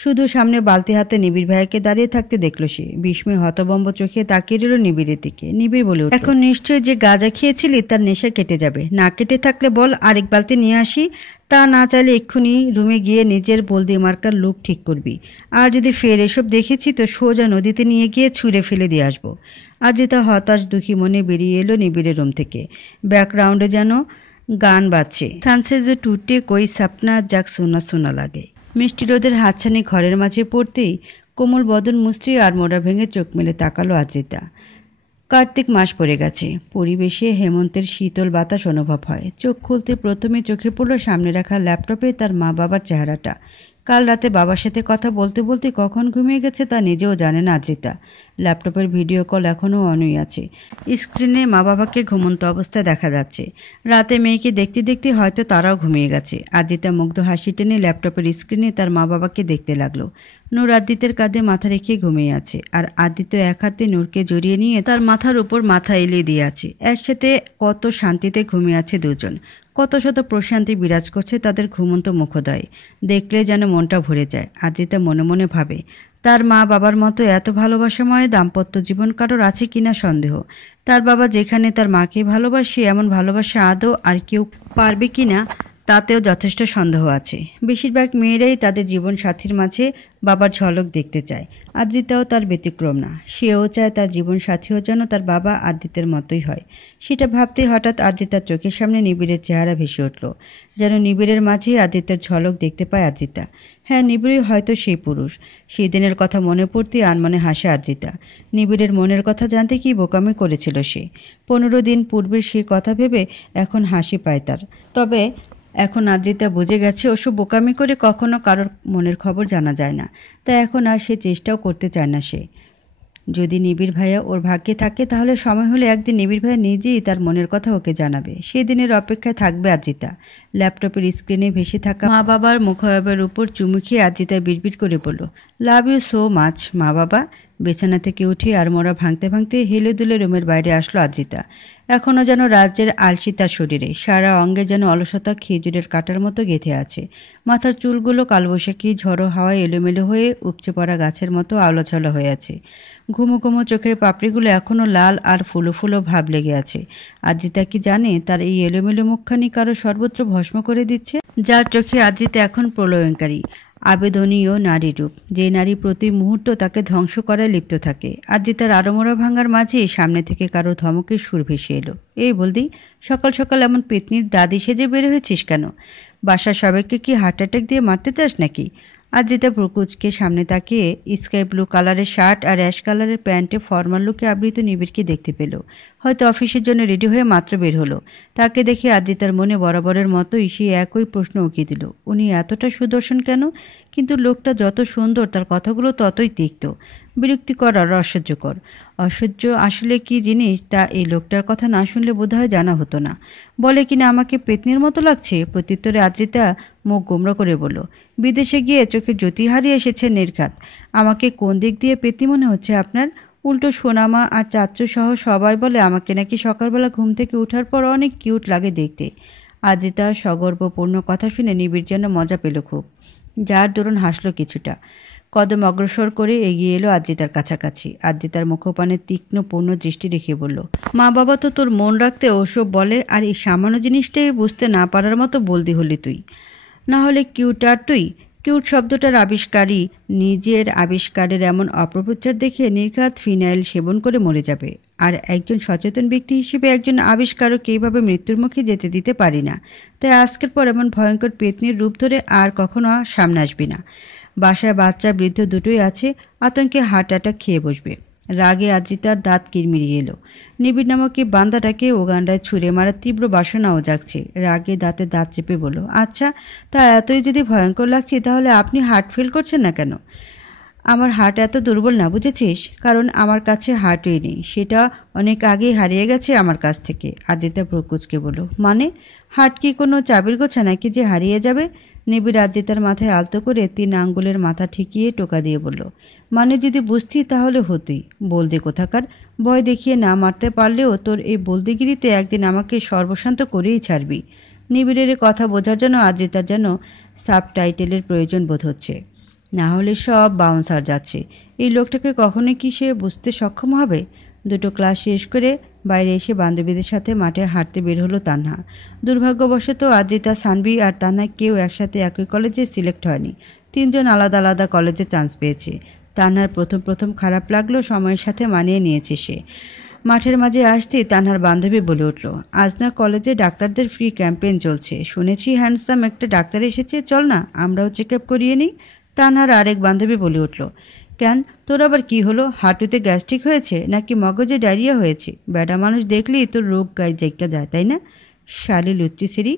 শুধু সামনে বালতি হাতে নিবিড় ভাইকে দাঁড়িয়ে থাকতে দেখলো সে। বিস্ময় হতবম্ব চোখে তাকিয়ে রইল নিবিড়ের দিকে। নিবিড় বলে উঠল, এখন নিশ্চয়ই যে গাঁজা খেয়েছিলি তার নেশা কেটে যাবে। না কেটে থাকলে বল, আরেক বালতি নিয়ে আসি। তা না চাইলে এক্ষুনি রুমে গিয়ে নিজের বলদি মার্কার লুক ঠিক করবি। আর যদি ফের এসব দেখেছি তো সোজা নদীতে নিয়ে গিয়ে ছুঁড়ে ফেলে দিয়ে আসবো। আদ্রিতা হতাশ দুঃখী মনে বেরিয়ে এলো নিবিড়ের রুম থেকে। ব্যাকগ্রাউন্ডে যেন গান বাজছে, সানসেট যে টুটে কই সাপনা যাক সোনা সোনা লাগে। মিষ্টি রোদের হাতছানি ঘরের মাঝে পড়তেই কোমল বদন মুচড়ে আর মোড়া ভেঙে চোখ মেলে তাকালো আদ্রিতা। কার্তিক মাস পড়ে গেছে। পরিবেশে হেমন্তের শীতল বাতাস অনুভব হয়। চোখ খুলতে প্রথমে চোখে পড়ল সামনে রাখা ল্যাপটপে তার মা বাবার চেহারাটা। কাল রাতে বাবার সাথে কথা বলতে বলতে কখন ঘুমিয়ে গেছে তা নিজেও জানে না আজিতা। ল্যাপটপের ভিডিও কল এখনও অনই আছে। স্ক্রিনে মা বাবাকে ঘুমন্ত অবস্থায় দেখা যাচ্ছে। রাতে মেয়েকে দেখতে দেখতে হয়তো তারাও ঘুমিয়ে গেছে। আজিতা মুগ্ধ হাসি টেনে ল্যাপটপের স্ক্রিনে তার মা বাবাকে দেখতে লাগলো। নূর আদিত্যের কাঁধে মাথা রেখে ঘুমিয়ে আছে, আর আদিত্য এক হাতে নূরকে জড়িয়ে নিয়ে তার মাথার উপর মাথা এলিয়ে দিয়ে আছে। একসাথে কত শান্তিতে ঘুমিয়ে আছে দুজন। কত শত প্রশান্তি বিরাজ করছে তাদের ঘুমন্ত মুখোদয়ে। দেখলে যেন মনটা ভরে যায়। আদিত্য মনে মনে ভাবে, তার মা বাবার মতো এত ভালোবাসাময় দাম্পত্য জীবন কারোর আছে কিনা সন্দেহ। তার বাবা যেখানে তার মাকে ভালোবাসে, এমন ভালোবাসা আদৌ আর কেউ পারবে কিনা তাতেও যথেষ্ট সন্দেহ আছে। বেশিরভাগ মেয়েরাই তাদের জীবন সাথীর মাঝে বাবার ঝলক দেখতে চায়। আদ্রিতাও তার ব্যতিক্রম না। সেও চায় তার জীবন সাথীও যেন তার বাবা আদিত্যের মতোই হয়। সেটা ভাবতে হঠাৎ আদ্রিতার চোখের সামনে নিবিড়ের চেহারা ভেসে উঠল। যেন নিবিড়ের মাঝেই আদিত্যের ঝলক দেখতে পায় আদ্রিতা। হ্যাঁ, নিবিড়ই হয়তো সেই পুরুষ। সেই দিনের কথা মনে পড়তে আনমনে হাসে আদ্রিতা। নিবিড়ের মনের কথা জানতে কি বোকামি করেছিল সে। 15 দিন পূর্বের সেই কথা ভেবে এখন হাসি পায় তার। তবে এখন আদ্রিতা বুঝে গেছে ওসব বোকামি করে কখনো কারোর মনের খবর জানা যায় না। তাই এখন আর সে চেষ্টাও করতে চায় না সে। যদি নিবিড় ভাইয়া ওর ভাগ্যে থাকে তাহলে সময় হলে একদিন নিবিড় ভাইয়া নিজেই তার মনের কথা ওকে জানাবে। সেই দিনের অপেক্ষায় থাকবে আদ্রিতা। ল্যাপটপের স্ক্রিনে ভেসে থাকা মা বাবার মুখাবয়বের উপর চুমু খেয়ে আদ্রিতা বিড়বিড় করে বলল, লাভ ইউ সো মাচ মা বাবা। বিছানা থেকে উঠে আর মোড়া ভাঙতে ভাঙতে হেলে দুলে রুমের বাইরে আসলো আদ্রিতা। এখনও যেন রাজ্যের আলসি তার শরীরে। সারা অঙ্গে যেন অলসতা খেজুরের কাটার মতো গেঁথে আছে। মাথার চুলগুলো কালবৈশাখী ঝড়ো হাওয়ায় এলোমেলো হয়ে উপচে পড়া গাছের মতো আলোছালো হয়ে আছে। ঘুমো ঘুমো চোখের পাপড়িগুলো এখনও লাল আর ফুলো ফুলো ভাব লেগে আছে। আদ্রিতা কি জানে তার এই এলোমেলো মুখখানি কারো সর্বত্র ভস্ম করে দিচ্ছে? যার চোখে আদ্রিতা এখন প্রলয়ঙ্কারী আবেদনীয় নারী রূপ, যে নারী প্রতি মুহূর্ত তাকে ধ্বংস করায় লিপ্ত থাকে। আদ্রিতার আড়মোড়া ভাঙার মাঝে সামনে থেকে কারো ধমকের সুর ভেসে এলো, এই বলদি সকাল সকাল এমন পেতনির দাদি সেজে বের হয়েছিস কেন? বাসার সবাইকে কি হার্ট অ্যাটাক দিয়ে মারতে চাস নাকি? আদ্রিতা প্রকুচকে সামনে তাকিয়ে স্কাই ব্লু কালারের শার্ট আর অ্যাশ কালারের প্যান্টে ফর্মাল লুকে আবৃত নিবিড়কে দেখতে পেল। হয়তো অফিসের জন্য রেডি হয়ে মাত্র বের হলো। তাকে দেখে আদ্রিতার মনে বরাবরের মতোই সে একই প্রশ্ন উকিয়ে দিল, উনি এতটা সুদর্শন কেন? কিন্তু লোকটা যত সুন্দর তার কথাগুলো ততই তিক্ত, বিরক্তিকর আর অসহ্যকর। অসহ্য আসলে কি জিনিস তা এই লোকটার কথা না শুনলে বোধহয় জানা হতো না। বলে কিনা আমাকে পেতনির মতো লাগছে। প্রত্যুত্তরে আদ্রিতা মুখ গোমড়া করে বলল, বিদেশে গিয়ে চোখের জ্যোতি হারিয়ে এসেছে নির্ঘাত। আমাকে কোন দিক দিয়ে পেতনি মনে হচ্ছে আপনার? উল্টো সোনামা আর চাচ্চু সহ সবাই বলে আমাকে নাকি সকালবেলা ঘুম থেকে ওঠার পর অনেক কিউট লাগে দেখতে। আদ্রিতার সগর্বপূর্ণ কথা শুনে নিবিড় যেন মজা পেল খুব। যার দরুন হাসলো কিছুটা। কদম অগ্রসর করে এগিয়ে এলো আদ্রিতার কাছাকাছি। আদ্রিতার মুখপানে তীক্ষ্ণ পূর্ণ দৃষ্টি রেখে বলল, মা বাবা তো তোর মন রাখতে ওসব বলে, আর এই সামান্য জিনিসটাই বুঝতে না পারার মতো বলদি হলি তুই। না হলে কিউট আর তুই? কিউট শব্দটার আবিষ্কারী নিজের আবিষ্কারের এমন অপপ্রচার দেখে নির্ঘাত ফিনাইল সেবন করে মরে যাবে। আর একজন সচেতন ব্যক্তি হিসেবে একজন আবিষ্কারক এইভাবে মৃত্যুর মুখে যেতে দিতে পারি না। তাই আজকের পর এমন ভয়ঙ্কর পেতনির রূপ ধরে আর কখনো সামনে আসবি না। বাসায় বাচ্চা বৃদ্ধ দুটোই আছে, আতঙ্কে হার্ট অ্যাটাক খেয়ে বসবে। রাগে আদ্রিতার দাঁত কিরমিরিয়ে এলো। নিবিড় নামক এই বান্দাটাকে ওগান্ডায় ছুঁড়ে মারার তীব্র বাসনাও জাগছে। রাগে দাঁতে দাঁত চেপে বলল, আচ্ছা তা এতই যদি ভয়ঙ্কর লাগছে তাহলে আপনি হার্ট ফেল করছেন না কেন? আমার হার্ট এত দুর্বল না, বুঝেছিস? কারণ আমার কাছে হার্টই নেই, সেটা অনেক আগেই হারিয়ে গেছে আমার কাছ থেকে। আদ্রিতা প্রকুচকে বলল, মানে হার্ট কি কোনো চাবির গোছা নাকি যে হারিয়ে যাবে? নিবিড় আদ্রিতার মাথায় আলতো করে 3 আঙ্গুলের মাথা ঠেকিয়ে টোকা দিয়ে বলল, মানে যদি বুঝতি তাহলে হতুই। বলদে কোথাকার, ভয় দেখিয়ে না মারতে পারলেও তোর এই বলদেগিরিতে একদিন আমাকে সর্বশান্ত করেই ছাড়বি। নিবিড়ের কথা বোঝার জন্য আদ্রিতার যেন সাবটাইটেলের প্রয়োজন বোধ হচ্ছে, না হলে সব বাউন্সার যাচ্ছে। এই লোকটাকে কখনোই কি সে বুঝতে সক্ষম হবে? দুটো ক্লাস শেষ করে বাইরে এসে বান্ধবীদের সাথে মাঠে হাঁটতে বের হলো তানহা। দুর্ভাগ্যবশত আদ্রিতা, সানভি আর তানহা কেউ একসাথে একই কলেজে সিলেক্ট হয়নি। 3 জন আলাদা আলাদা কলেজে চান্স পেয়েছে। তানহার প্রথম খারাপ লাগলো, সময়ের সাথে মানিয়ে নিয়েছে সে। মাঠের মাঝে আসতেই তানহার বান্ধবী বলে উঠল, আজ না কলেজে ডাক্তারদের ফ্রি ক্যাম্পেইন চলছে, শুনেছি হ্যান্ডসাম একটা ডাক্তার এসেছে, চল না আমরাও চেক আপ করিয়ে নিই। তানহার আরেক বান্ধবী বলে উঠল, কেন, তোর আবার কি হলো? হাঁটুতে গ্যাস্ট্রিক হয়েছে নাকি মগজে ডায়রিয়া হয়েছে? বেডা মানুষ দেখলেই তোর রোগ গায়ে জায়গা যায়, তাই না? শালি লুচ্চি সিঁড়ি।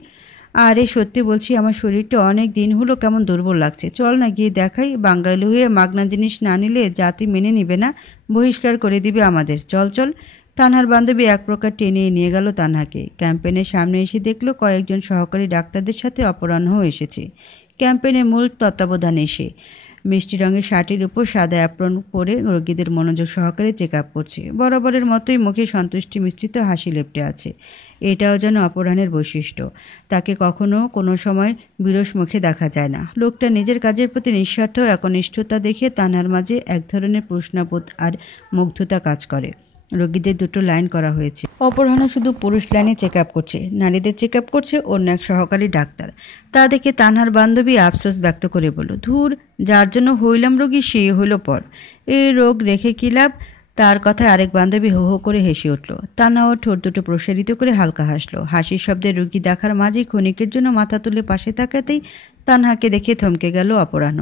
আরে সত্যি বলছি, আমার শরীরটা অনেক দিন হলো কেমন দুর্বল লাগছে। চল না গিয়ে দেখাই। বাঙালি হয়ে মাগনা জিনিস না নিলে জাতি মেনে নিবে না, বহিষ্কার করে দিবে আমাদের। চল চল। তানহার বান্ধবী এক প্রকার টেনে নিয়ে গেল তানহাকে। ক্যাম্পেনের সামনে এসে দেখলো কয়েকজন সহকারী ডাক্তারদের সাথে অপরাহ্নও এসেছে। ক্যাম্পেনের মূল তত্ত্বাবধানে এসে মিষ্টি রঙের শার্টের উপর সাদা অ্যাপ্রন পরে রোগীদের মনোযোগ সহকারে চেক আপ করছে। বরাবরের মতোই মুখে সন্তুষ্টি মিশ্রিত হাসি লেপ্টে আছে। এটাও যেন অপরাহ্নের বৈশিষ্ট্য। তাকে কখনো কোনো সময় বিরস মুখে দেখা যায় না। লোকটা নিজের কাজের প্রতি নিঃস্বার্থ একনিষ্ঠতা দেখে তানহার মাঝে এক ধরনের প্রশ্নবোধ আর মুগ্ধতা কাজ করে। রোগীদের দুটো লাইন করা হয়েছে। অপরাহ্ন শুধু পুরুষ লাইনে চেক আপ করছে, নারীদের চেক আপ করছে অন্য এক সহকারী ডাক্তার। তা দেখে তানহার বান্ধবী আফসোস ব্যক্ত করে বলল, ধুর, যার জন্য হইলাম রোগী সেই হইল পর। এই রোগ রেখে কি লাভ? তার কথায় আরেক বান্ধবী হো হো করে হেসে উঠল। তানহাও ঠোঁট দুটো প্রসারিত করে হালকা হাসলো। হাসির শব্দে রোগী দেখার মাঝে ক্ষণিকের জন্য মাথা তুলে পাশে তাকাতেই তানহাকে দেখে থমকে গেল অপরাহ্ন।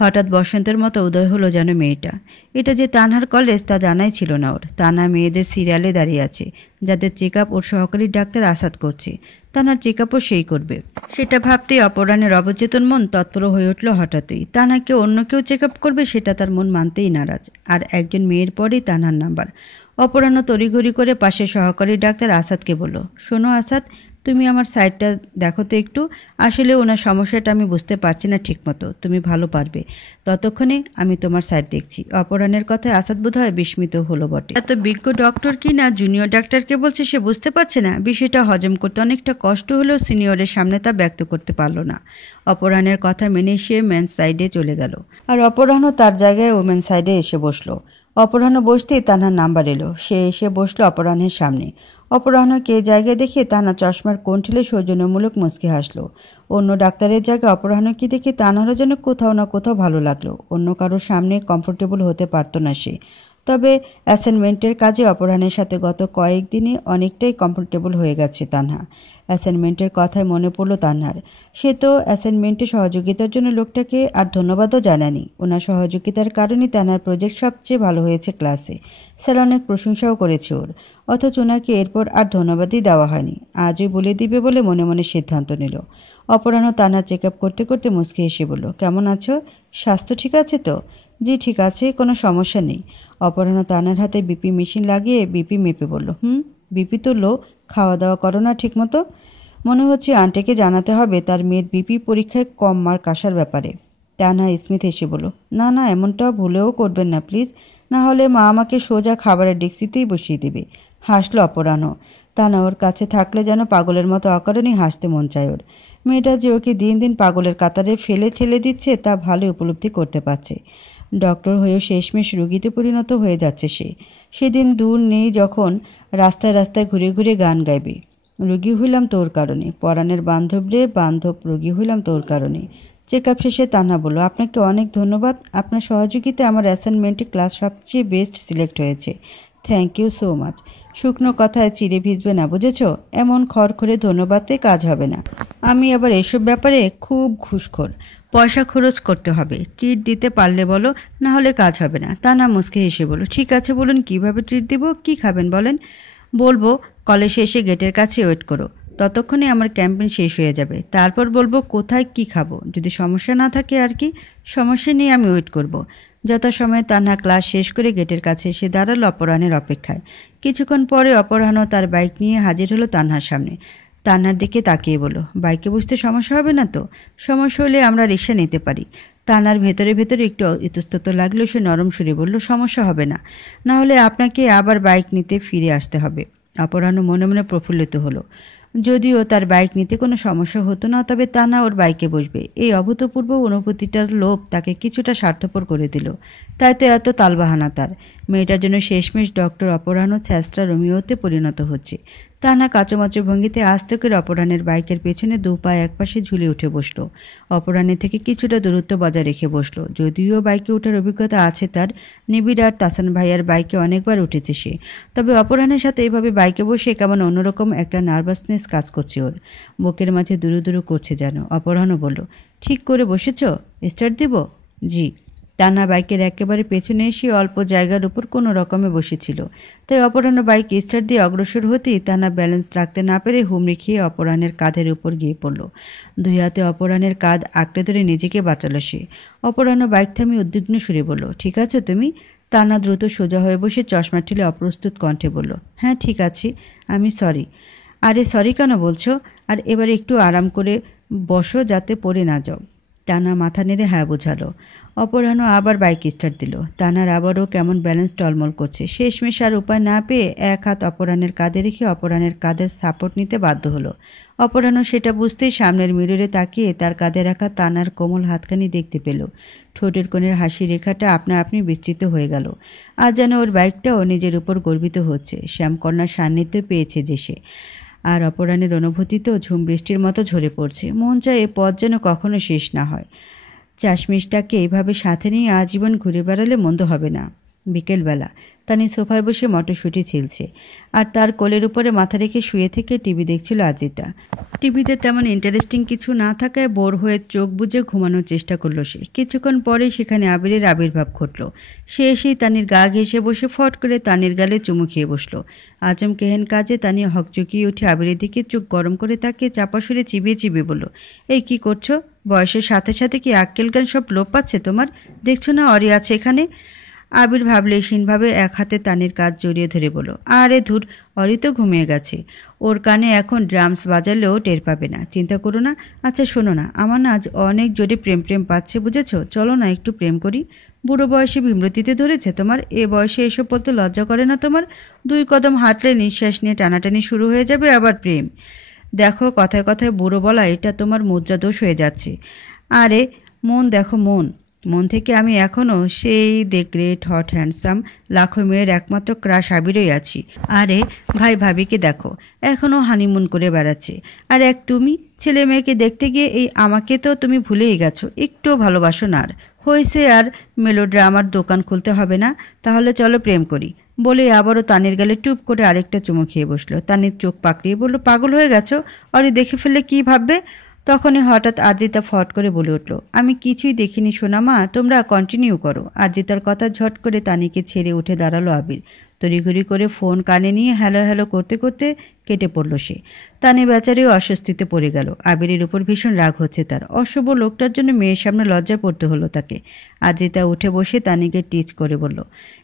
হঠাৎ বসন্তের মতো উদয় হলো যেন মেয়েটা। এটা যে তানহার কলেজ তা জানাই ছিল না ওর। তানহা মেয়েদের সিরিয়ালে দাঁড়িয়ে আছে, যাদের চেক আপ ওর সহকারী ডাক্তার আসাদ করছে। তানহার চেক আপও সেই করবে, সেটা ভাবতেই অপরাহ্নের অবচেতন মন তৎপর হয়ে উঠল হঠাৎই। তানহাকে অন্য কেউ চেক আপ করবে সেটা তার মন মানতেই নারাজ। আর একজন মেয়ের পরেই তানহার নাম্বার। অপরাহ্ন তড়িঘড়ি করে পাশের সহকারী ডাক্তার আসাদকে বলল, শোনো আসাদ, তুমি আমার সাইডটা দেখো তো একটু। আসলে ওনার সমস্যাটা আমি বুঝতে পারছি না ঠিকমতো, তুমি ভালো পারবে। ততক্ষণে আমি তোমার সাইড দেখছি। অপরাহ্নের কথায় আসাদ বোধহয় বিস্মিত হলো বটে। এত বিজ্ঞ ডক্টর কি না জুনিয়র ডাক্তারকে বলছে সে বুঝতে পারছে না। বিষয়টা হজম করতে অনেকটা কষ্ট হলেও সিনিয়রের সামনে তা ব্যক্ত করতে পারলো না। অপরাহ্নের কথা মেনে সে মেন সাইডে চলে গেল, আর অপরাহ্ন তার জায়গায় ওমেন সাইডে এসে বসলো। অপরাহ্ন বসতেই তানহার নাম্বার এলো। সে এসে বসলো অপরাহ্নের সামনে। অপরাহ্নকে জায়গায় দেখে তানহা চশমার কোণ ঠেলে সৌজন্যমূলক মুচকি হাসলো। অন্য ডাক্তারের জায়গায় অপরাহ্নকে দেখে তানহারও যেন কোথাও না কোথাও ভালো লাগলো। অন্য কারোর সামনে কমফোর্টেবল হতে পারতো না সে। তবে অ্যাসাইনমেন্টের কাজে অপরাহ্নের সাথে গত কয়েকদিনে অনেকটাই কমফোর্টেবল হয়ে গেছে তানহা। অ্যাসাইনমেন্টের কথায় মনে পড়ল তানহার। সে তো অ্যাসাইনমেন্টে সহযোগিতার জন্য লোকটাকে আর ধন্যবাদও জানায়নি। ওনার সহযোগিতার কারণেই তানহার প্রজেক্ট সবচেয়ে ভালো হয়েছে ক্লাসে। স্যার অনেক প্রশংসাও করেছে ওর, অথচ ওনাকে এরপর আর ধন্যবাদই দেওয়া হয়নি। আজই বলে দিবে বলে মনে মনে সিদ্ধান্ত নিল। অপরাহ্ন তানহার চেক আপ করতে করতে মুচকি এসে বলল, কেমন আছো? স্বাস্থ্য ঠিক আছে তো? জি ঠিক আছে, কোনো সমস্যা নেই। অপরাহ্ন তানহার হাতে বিপি মেশিন লাগিয়ে বিপি মেপে বলল, বিপি তো লো। খাওয়া দাওয়া করো না ঠিক মতো? মনে হচ্ছে আন্টিকে জানাতে হবে তার মেয়ের বিপি পরীক্ষায় কম মার্ক আসার ব্যাপারে। তানহা স্মিথ এসে বলল, না না, এমনটা ভুলেও করবেন না প্লিজ, না হলে মা আমাকে সোজা খাবারের ডেক্সিতেই বসিয়ে দেবে। হাসল অপরাহ্ন। তানহা ওর কাছে থাকলে যেন পাগলের মতো অকারণেই হাসতে মন চায় ওর। মেয়েটা যে ওকে দিন দিন পাগলের কাতারে ফেলে ঠেলে দিচ্ছে তা ভালো উপলব্ধি করতে পারছে। ডক্টর হয়েও শেষমেশ রোগীতে পরিণত হয়ে যাচ্ছে সে। সেদিন দূর নেই যখন রাস্তায় রাস্তায় ঘুরে ঘুরে গান গাইবে, রোগী হইলাম তোর কারণে, পরাণের বান্ধব রে বান্ধব, রোগী হইলাম তোর কারণে। চেক আপ শেষে তানহা বলল, আপনাকে অনেক ধন্যবাদ। আপনার সহযোগিতায় আমার অ্যাসাইনমেন্টে ক্লাস সবচেয়ে বেস্ট সিলেক্ট হয়েছে। Thank you so much. শুকনো কথায় চিড়ে ভিজবে না, বুঝেছ? এমন খড়খড়ে ধন্যবাদে কাজ হবে না। আমি আবার এসব ব্যাপারে খুব ঘুষখোর। পয়সা খরচ করতে হবে। ট্রিট দিতে পারলে বলো, না হলে কাজ হবে না। তানহা মুচকে হেসে বলল, ঠিক আছে বলুন কীভাবে ট্রিট দিব, কী খাবেন বলেন? বলবো কলেজে এসে গেটের কাছে ওয়েট করো। ততক্ষণে আমার ক্যাম্পেইন শেষ হয়ে যাবে। তারপর বলবো কোথায় কি খাবো। যদি সমস্যা না থাকে আর কি। সমস্যা নিয়ে আমি ওয়েট করব। যথাসময়ে তানহা ক্লাস শেষ করে গেটের কাছে এসে দাঁড়ালো অপরাহ্নের অপেক্ষায়। কিছুক্ষণ পরে অপরাহ্ন তার বাইক নিয়ে হাজির হলো তানহার সামনে। তানহার দিকে তাকিয়ে বলল, বাইকে বসতে সমস্যা হবে না তো? সমস্যা হলে আমরা রিক্সা নিতে পারি। তানহার ভেতরে ভেতরে একটু ইতস্তত লাগলেও সে নরম সুরে বলল, সমস্যা হবে না, না হলে আপনাকে আবার বাইক নিতে ফিরে আসতে হবে। অপরাহ্ন মনে মনে প্রফুল্লিত হলো। যদিও তার বাইক নিতে কোনো সমস্যা হতো না, তবে তানহা ওর বাইকে বসবে এই অভূতপূর্ব অনুভূতিটার লোভ তাকে কিছুটা স্বার্থপর করে দিল। তাই তো এত তালবাহানা তার। মেয়েটার জন্য শেষমেশ ডক্টর অপরাহ্ন ছ্যাঁচড়া রোমিওতে পরিণত হচ্ছে। তানহা কাচুমাচু ভঙ্গিতে আস্তে করে অপরাহ্নের বাইকের পেছনে দু পা একপাশে ঝুলে উঠে বসলো। অপরাহ্নের থেকে কিছুটা দূরত্ব বজায় রেখে বসলো। যদিও বাইকে ওঠার অভিজ্ঞতা আছে তার, নিবিড় আর তাসান ভাইয়ার বাইকে অনেকবার উঠেছে সে। তবে অপরাহ্নের সাথে এইভাবে বাইকে বসে কেমন অন্যরকম একটা নার্ভাসনেস কাজ করছে ওর। বুকের মাঝে দুরু দুরু করছে যেন। অপরাহ্ন বলল, ঠিক করে বসেছ? স্টার্ট দিব? জি। টানা বাইকের একেবারে পেছনে এসে অল্প জায়গার উপর কোনো রকমে বসেছিল। তাই অপরাহ্ন বাইক স্টার্ট দিয়ে অগ্রসর হতেই টানা ব্যালেন্স রাখতে না পেরে হুমড়ি খেয়ে অপরাহ্নের কাঁধের উপর গিয়ে পড়ল। দুই হাতে অপরাহ্নের কাঁধ আঁকড়ে ধরে নিজেকে বাঁচালো সে। অপরাহ্ন বাইক থামিয়ে উদ্বিগ্ন সুরে বলল, ঠিক আছো তুমি? টানা দ্রুত সোজা হয়ে বসে চশমা ঠেলে অপ্রস্তুত কণ্ঠে বলল, হ্যাঁ ঠিক আছি, আমি সরি। আরে সরি কেন বলছো? আর এবার একটু আরাম করে বসো যাতে পড়ে না যাও। টানা মাথা নেড়ে হ্যাঁ বোঝালো। অপরাহ্ন আবার বাইক স্টার্ট দিল। টানার আবারও কেমন ব্যালেন্স টলমল করছে। শেষমেশ আর উপায় না পেয়ে এক হাত অপরাহ্নের কাঁধে রেখে অপরাহ্নের কাঁধের সাপোর্ট নিতে বাধ্য হলো। অপরাহ্ন সেটা বুঝতেই সামনের মিররে তাকিয়ে তার কাঁধে রাখা টানার কোমল হাতখানি দেখতে পেল। ঠোঁটের কোণের হাসি রেখাটা আপনা আপনি বিস্তৃত হয়ে গেল। আর যেন ওর বাইকটাও নিজের উপর গর্বিত হচ্ছে। শ্যামকন্যার সান্নিধ্য পেয়েছে যে সে। আর অপরাহ্নের অনুভূতি তো ঝুম বৃষ্টির মতো ঝরে পড়ছে। মন চায় এ পথ যেন কখনো শেষ না হয়। চাশমিশটাকে এইভাবে সাথে নিয়ে আজীবন ঘুরে বেড়ালে মন্দ হবে না। বিকেলবেলা তানি সোফায় বসে মটরশুঁটি ছিলছে আর তার কোলের উপরে মাথা রেখে শুয়ে থেকে টিভি দেখছিল আজিতা। টিভিতে তেমন ইন্টারেস্টিং কিছু না থাকায় বোর হয়ে চোখ বুজে ঘুমানোর চেষ্টা করলো সে। কিছুক্ষণ পরে সেখানে আবিরের আবির্ভাব ঘটল। সে এসেই তানির গা ঘেঁষে বসে ফট করে তানির গালে চুমু খেয়ে বসলো। আজম কেহেন কাজে তানি হকচকিয়ে উঠে আবিরের দিকে চোখ গরম করে তাকে চাপা সরে চিবিয়ে চিবিয়ে বলল, এই কি করছো? বয়সের সাথে সাথে কি আক্কেল জ্ঞান সব লোপ পাচ্ছে তোমার? দেখছো না অরি আছে এখানে? আবির ভাবলেশীনভাবে এক হাতে তানির কাঁধ জড়িয়ে ধরে বলল, আরে ধুর, অরি তো ঘুমিয়ে গেছে। ওর কানে এখন ড্রামস বাজালেও টের পাবে না, চিন্তা করো না। আচ্ছা শোনো না, আমার না আজ অনেক জোরে প্রেম প্রেম পাচ্ছে, বুঝেছো? চলো না একটু প্রেম করি। বুড়ো বয়সে বিমৃতিতে ধরেছে তোমার? এ বয়সে এসব বলতে লজ্জা করে না তোমার? 2 কদম হাঁটলে নিঃশ্বাস নিয়ে টানাটানি শুরু হয়ে যাবে, আবার প্রেম। দেখো কথায় কথায় বুড়ো বলা এটা তোমার মুদ্রা দোষ হয়ে যাচ্ছে। আরে মন দেখো, মন থেকে আমি এখনও সেই দ্য গ্রেট হট হ্যান্ডসাম লাখো মেয়ের একমাত্র ক্রাশ আবিরই আছি। আরে ভাই ভাবিকে দেখো, এখনও হানিমুন করে বেড়াচ্ছে। আর এক তুমি, ছেলে মেয়েকে দেখতে গিয়ে এই আমাকে তো তুমি ভুলেই গেছো, একটুও ভালোবাসো না। আর হয়েছে, আর মেলোড্রামার দোকান খুলতে হবে না। তাহলে চলো প্রেম করি। বলে আবারও তানির গালে টুপ করে আরেকটা চুমু খেয়ে বসলো। তানির চোখ পাকড়িয়ে বলল, পাগল হয়ে গেছো? অরে দেখে ফেললে কি ভাববে? তখনই হঠাৎ আজিতা ফট করে বলে উঠল, আমি কিছুই দেখিনি সোনামা, তোমরা কন্টিনিউ করো। আজিতার কথা ঝট করে তানিকে ছেড়ে উঠে দাঁড়ালো আবির। তড়িঘড়ি করে ফোন কানে নিয়ে হ্যালো হ্যালো করতে করতে কেটে পড়ল সে। তানি বেচারিও অস্বস্তিতে পড়ে গেল। আবিরের উপর ভীষণ রাগ হচ্ছে তার। অশুভ লোকটার জন্য মেয়ের সামনে লজ্জায় পড়তে হলো তাকে। আজিতা উঠে বসে তানিকে টিচ করে বলল,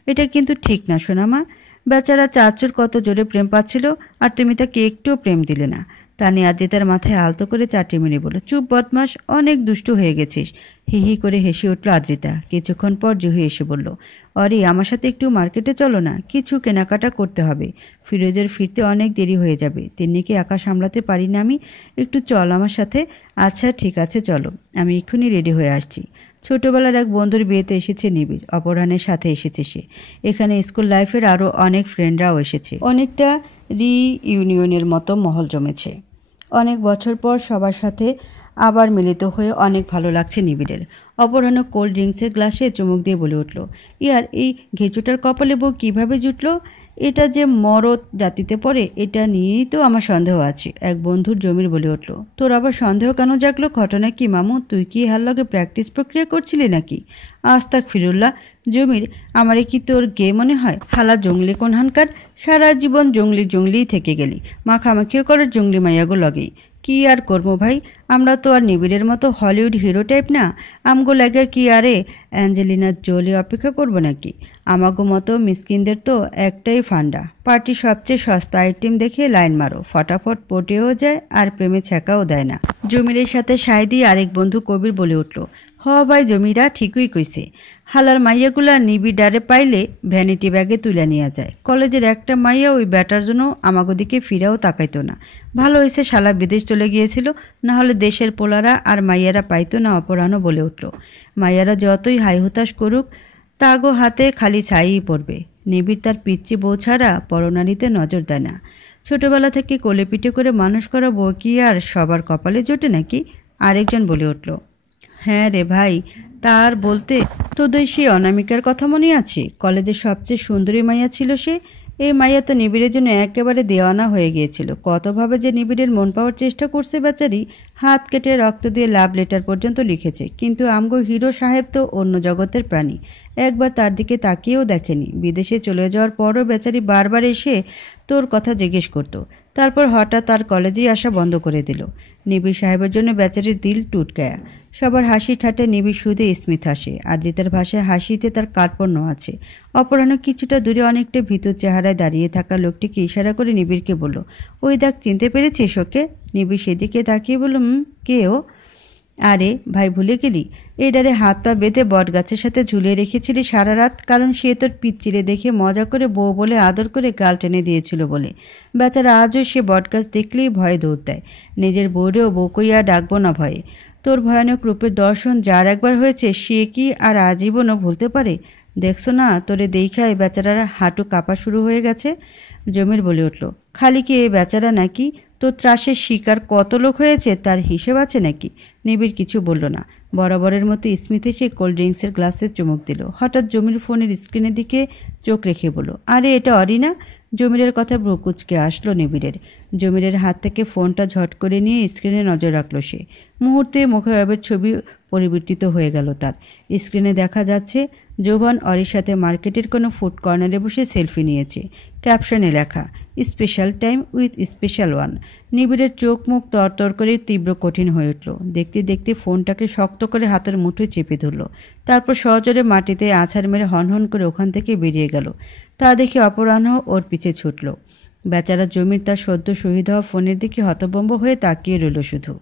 এটা কিন্তু ঠিক না সোনামা। বেচারা চাচুর কত জোরে প্রেম পাচ্ছিল, আর তুমি তাকে একটুও প্রেম দিলে না। তানি আজিতার মাথায় আলতো করে চাটি মেরে বলল, চুপ বদমাস, অনেক দুষ্টু হয়ে গেছিস। হি হি করে হেসে উঠল আজিতা। কিছুক্ষণ পর জুহি এসে বলল, অরে আমার সাথে একটু মার্কেটে চলো না, কিছু কেনাকাটা করতে হবে। ফিরোজের ফিরতে অনেক দেরি হয়ে যাবে। তিন্নিকে একা সামলাতে পারি না আমি, একটু চল আমার সাথে। আচ্ছা ঠিক আছে চলো, আমি এক্ষুনি রেডি হয়ে আসছি। ছোটবেলার এক বন্ধুর বিয়েতে এসেছে নিবিড়। অপরাহ্নের সাথে এসেছে সে। এখানে স্কুল লাইফের আরও অনেক ফ্রেন্ডরাও এসেছে। অনেকটা রিইউনিয়নের মতো মহল জমেছে। অনেক বছর পর সবার সাথে আবার মিলিত হয়ে অনেক ভালো লাগছে নিবিড়ের। অপরাহ্ন কোল্ড ড্রিঙ্কসের গ্লাসে চুমুক দিয়ে বলে উঠল, ইয়ার এই ঘেঁচুটার কপালে বউ কীভাবে জুটল? এটা যে মরদ জাতিতে পড়ে, এটা নিয়েই তো আমার সন্দেহ আছে। এক বন্ধুর জমির বলে উঠল, তোর আবার সন্দেহ কেন জাগলো? ঘটনা কি মামু? তুই কি হার লগে প্র্যাকটিস প্রক্রিয়া করছিলি নাকি? আস্তাক ফিরুল্লাহ। জমির, আমারে কি তোর গে মনে হয়? হালা জঙ্গলি কোনহানকার, সারা জীবন জঙ্গলি থেকে গেলি, মাখামাখিও করে জঙ্গলি মাইয়াগো লগেই। কি আর করবো ভাই, আমরা তো আর নিবিড়ের মতো হলিউড হিরো টাইপ না। আমগো লাগে কি আরে অ্যাঞ্জেলিনা জোলি অপেক্ষা করবো নাকি? আমাগো মতো মিসকিনদের তো একটাই ফান্ডা, পার্টি সবচেয়ে সস্তা আইটেম দেখে লাইন মারো, ফটাফট পটেও যায় আর প্রেমে ছ্যাঁকাও দেয় না। জমিরের সাথে সায় দিয়ে আরেক বন্ধু কবির বলে উঠল, হ ভাই জমিরা ঠিকই কইছে। হালার মাইয়াগুলা নিবিড়ারে পাইলে ভ্যানিটি ব্যাগে তুলে নিয়ে যায়। কলেজের একটা মাইয়া ওই ব্যাটার জন্য আমাগো দিকে ফিরাও তাকাইতো না। ভালো হয়েছে শালা বিদেশ চলে গিয়েছিল, না হলে দেশের পোলারা আর মাইয়ারা পাইতো না। অপরাহ্ন বলে উঠল, মাইয়ারা যতই হাই হুতাশ করুক, তাগো হাতে খালি ছাইই পড়বে। নিবিড় তার পিচ্চি বউ ছাড়া পরনারীতে নজর দেয় না। ছোটবেলা থেকে কোলে পিঠে করে মানুষ করা বউ কি আর সবার কপালে জোটে নাকি? আরেকজন বলে উঠল, হ্যাঁ রে ভাই, তার বলতে তোদের সেই অনামিকার কথা মনে আছে? কলেজের সবচেয়ে সুন্দরী মাইয়া ছিল সে। এই মাইয়া তো নিবিড়ের জন্য একেবারে দেওয়ানা হয়ে গিয়েছিল। কতভাবে যে নিবিড়ের মন পাওয়ার চেষ্টা করছে বেচারি, হাত কেটে রক্ত দিয়ে লাভ লেটার পর্যন্ত লিখেছে। কিন্তু আমগো হিরো সাহেব তো অন্য জগতের প্রাণী, একবার তার দিকে তাকিয়েও দেখেনি। বিদেশে চলে যাওয়ার পরও বেচারি বারবার এসে তোর কথা জিজ্ঞেস করতো। তারপর হঠাৎ তার কলেজেই আসা বন্ধ করে দিল। নিবিড় সাহেবের জন্য বেচারির দিল টুট গায়া। সবার হাসি ঠাটে নিবিড় শুধু স্মিত হাসে। আদ্রিতার ভাষায় হাসিতে তার কার্পণ্য আছে। অপরাহ্ন কিছুটা দূরে অনেকটা ভীতু চেহারায় দাঁড়িয়ে থাকা লোকটিকে ইশারা করে নিবিড়কে বলল, ওই দেখ, চিনতে পেরেছিস ওকে? নিবিড় সেদিকে তাকিয়ে বলল, কে ও? আরে ভাই, ভুলে গেলি? এডারে হাত পা বেঁধে বট গাছের সাথে ঝুলিয়ে রেখেছিলি সারা রাত, কারণ সে তোর পিচ্চিরে দেখে মজা করে বউ বলে আদর করে গাল টেনে দিয়েছিল বলে। বেচারা আজও সে বটগাছ দেখলেই ভয়ে দৌড় দেয়। নিজের বউরেও বউ কইয়া ডাকবো না ভয়ে। তোর ভয়ানক রূপের দর্শন যার একবার হয়েছে সে কি আর আজীবনও ভুলতে পারে? দেখছো না, তোরে দেখায় বেচারার হাঁটু কাঁপা শুরু হয়ে গেছে। জমির বলে উঠল, খালি কি এই বেচারা নাকি? তোর ত্রাসের শিকার কত লোক হয়েছে তার হিসেব আছে নাকি? নিবিড় কিছু বলল না। বরাবরের মতো স্মিথ এসে কোল্ড ড্রিঙ্কসের গ্লাসে চুমুক দিল। হঠাৎ জমির ফোনের স্ক্রিনের দিকে চোখ রেখে বলল, আরে এটা অরিনা? জমিরের কথা ভ্রুকুচকে আসলো নিবিড়ের। জমিরের হাত থেকে ফোনটা ঝট করে নিয়ে স্ক্রিনে নজর রাখলো সে। মুহূর্তে মুখাভাবের ছবি পরিবর্তিত হয়ে গেল তার। স্ক্রিনে দেখা যাচ্ছে যৌবন অরির সাথে মার্কেটের কোনো ফুড কর্নারে বসে সেলফি নিয়েছে। ক্যাপশনে লেখা, special time with special one. নিবিড়ের চোখ মুখ তরতর করে তীব্র কঠিন হয়ে উঠল। দেখতে দেখতে ফোনটাকে শক্ত করে হাতের মুঠোয় চেপে ধরল। তারপর সজোরে মাটিতে আছাড় মেরে হনহন করে ওখান থেকে বেরিয়ে গেল। তা দেখে অপরাহ্ন ওর পিছে ছুটল। বেচারা জমির তার সদ্য শহীদ হওয়া ফোনের দিকে হতভম্ব হয়ে তাকিয়ে রইল শুধু।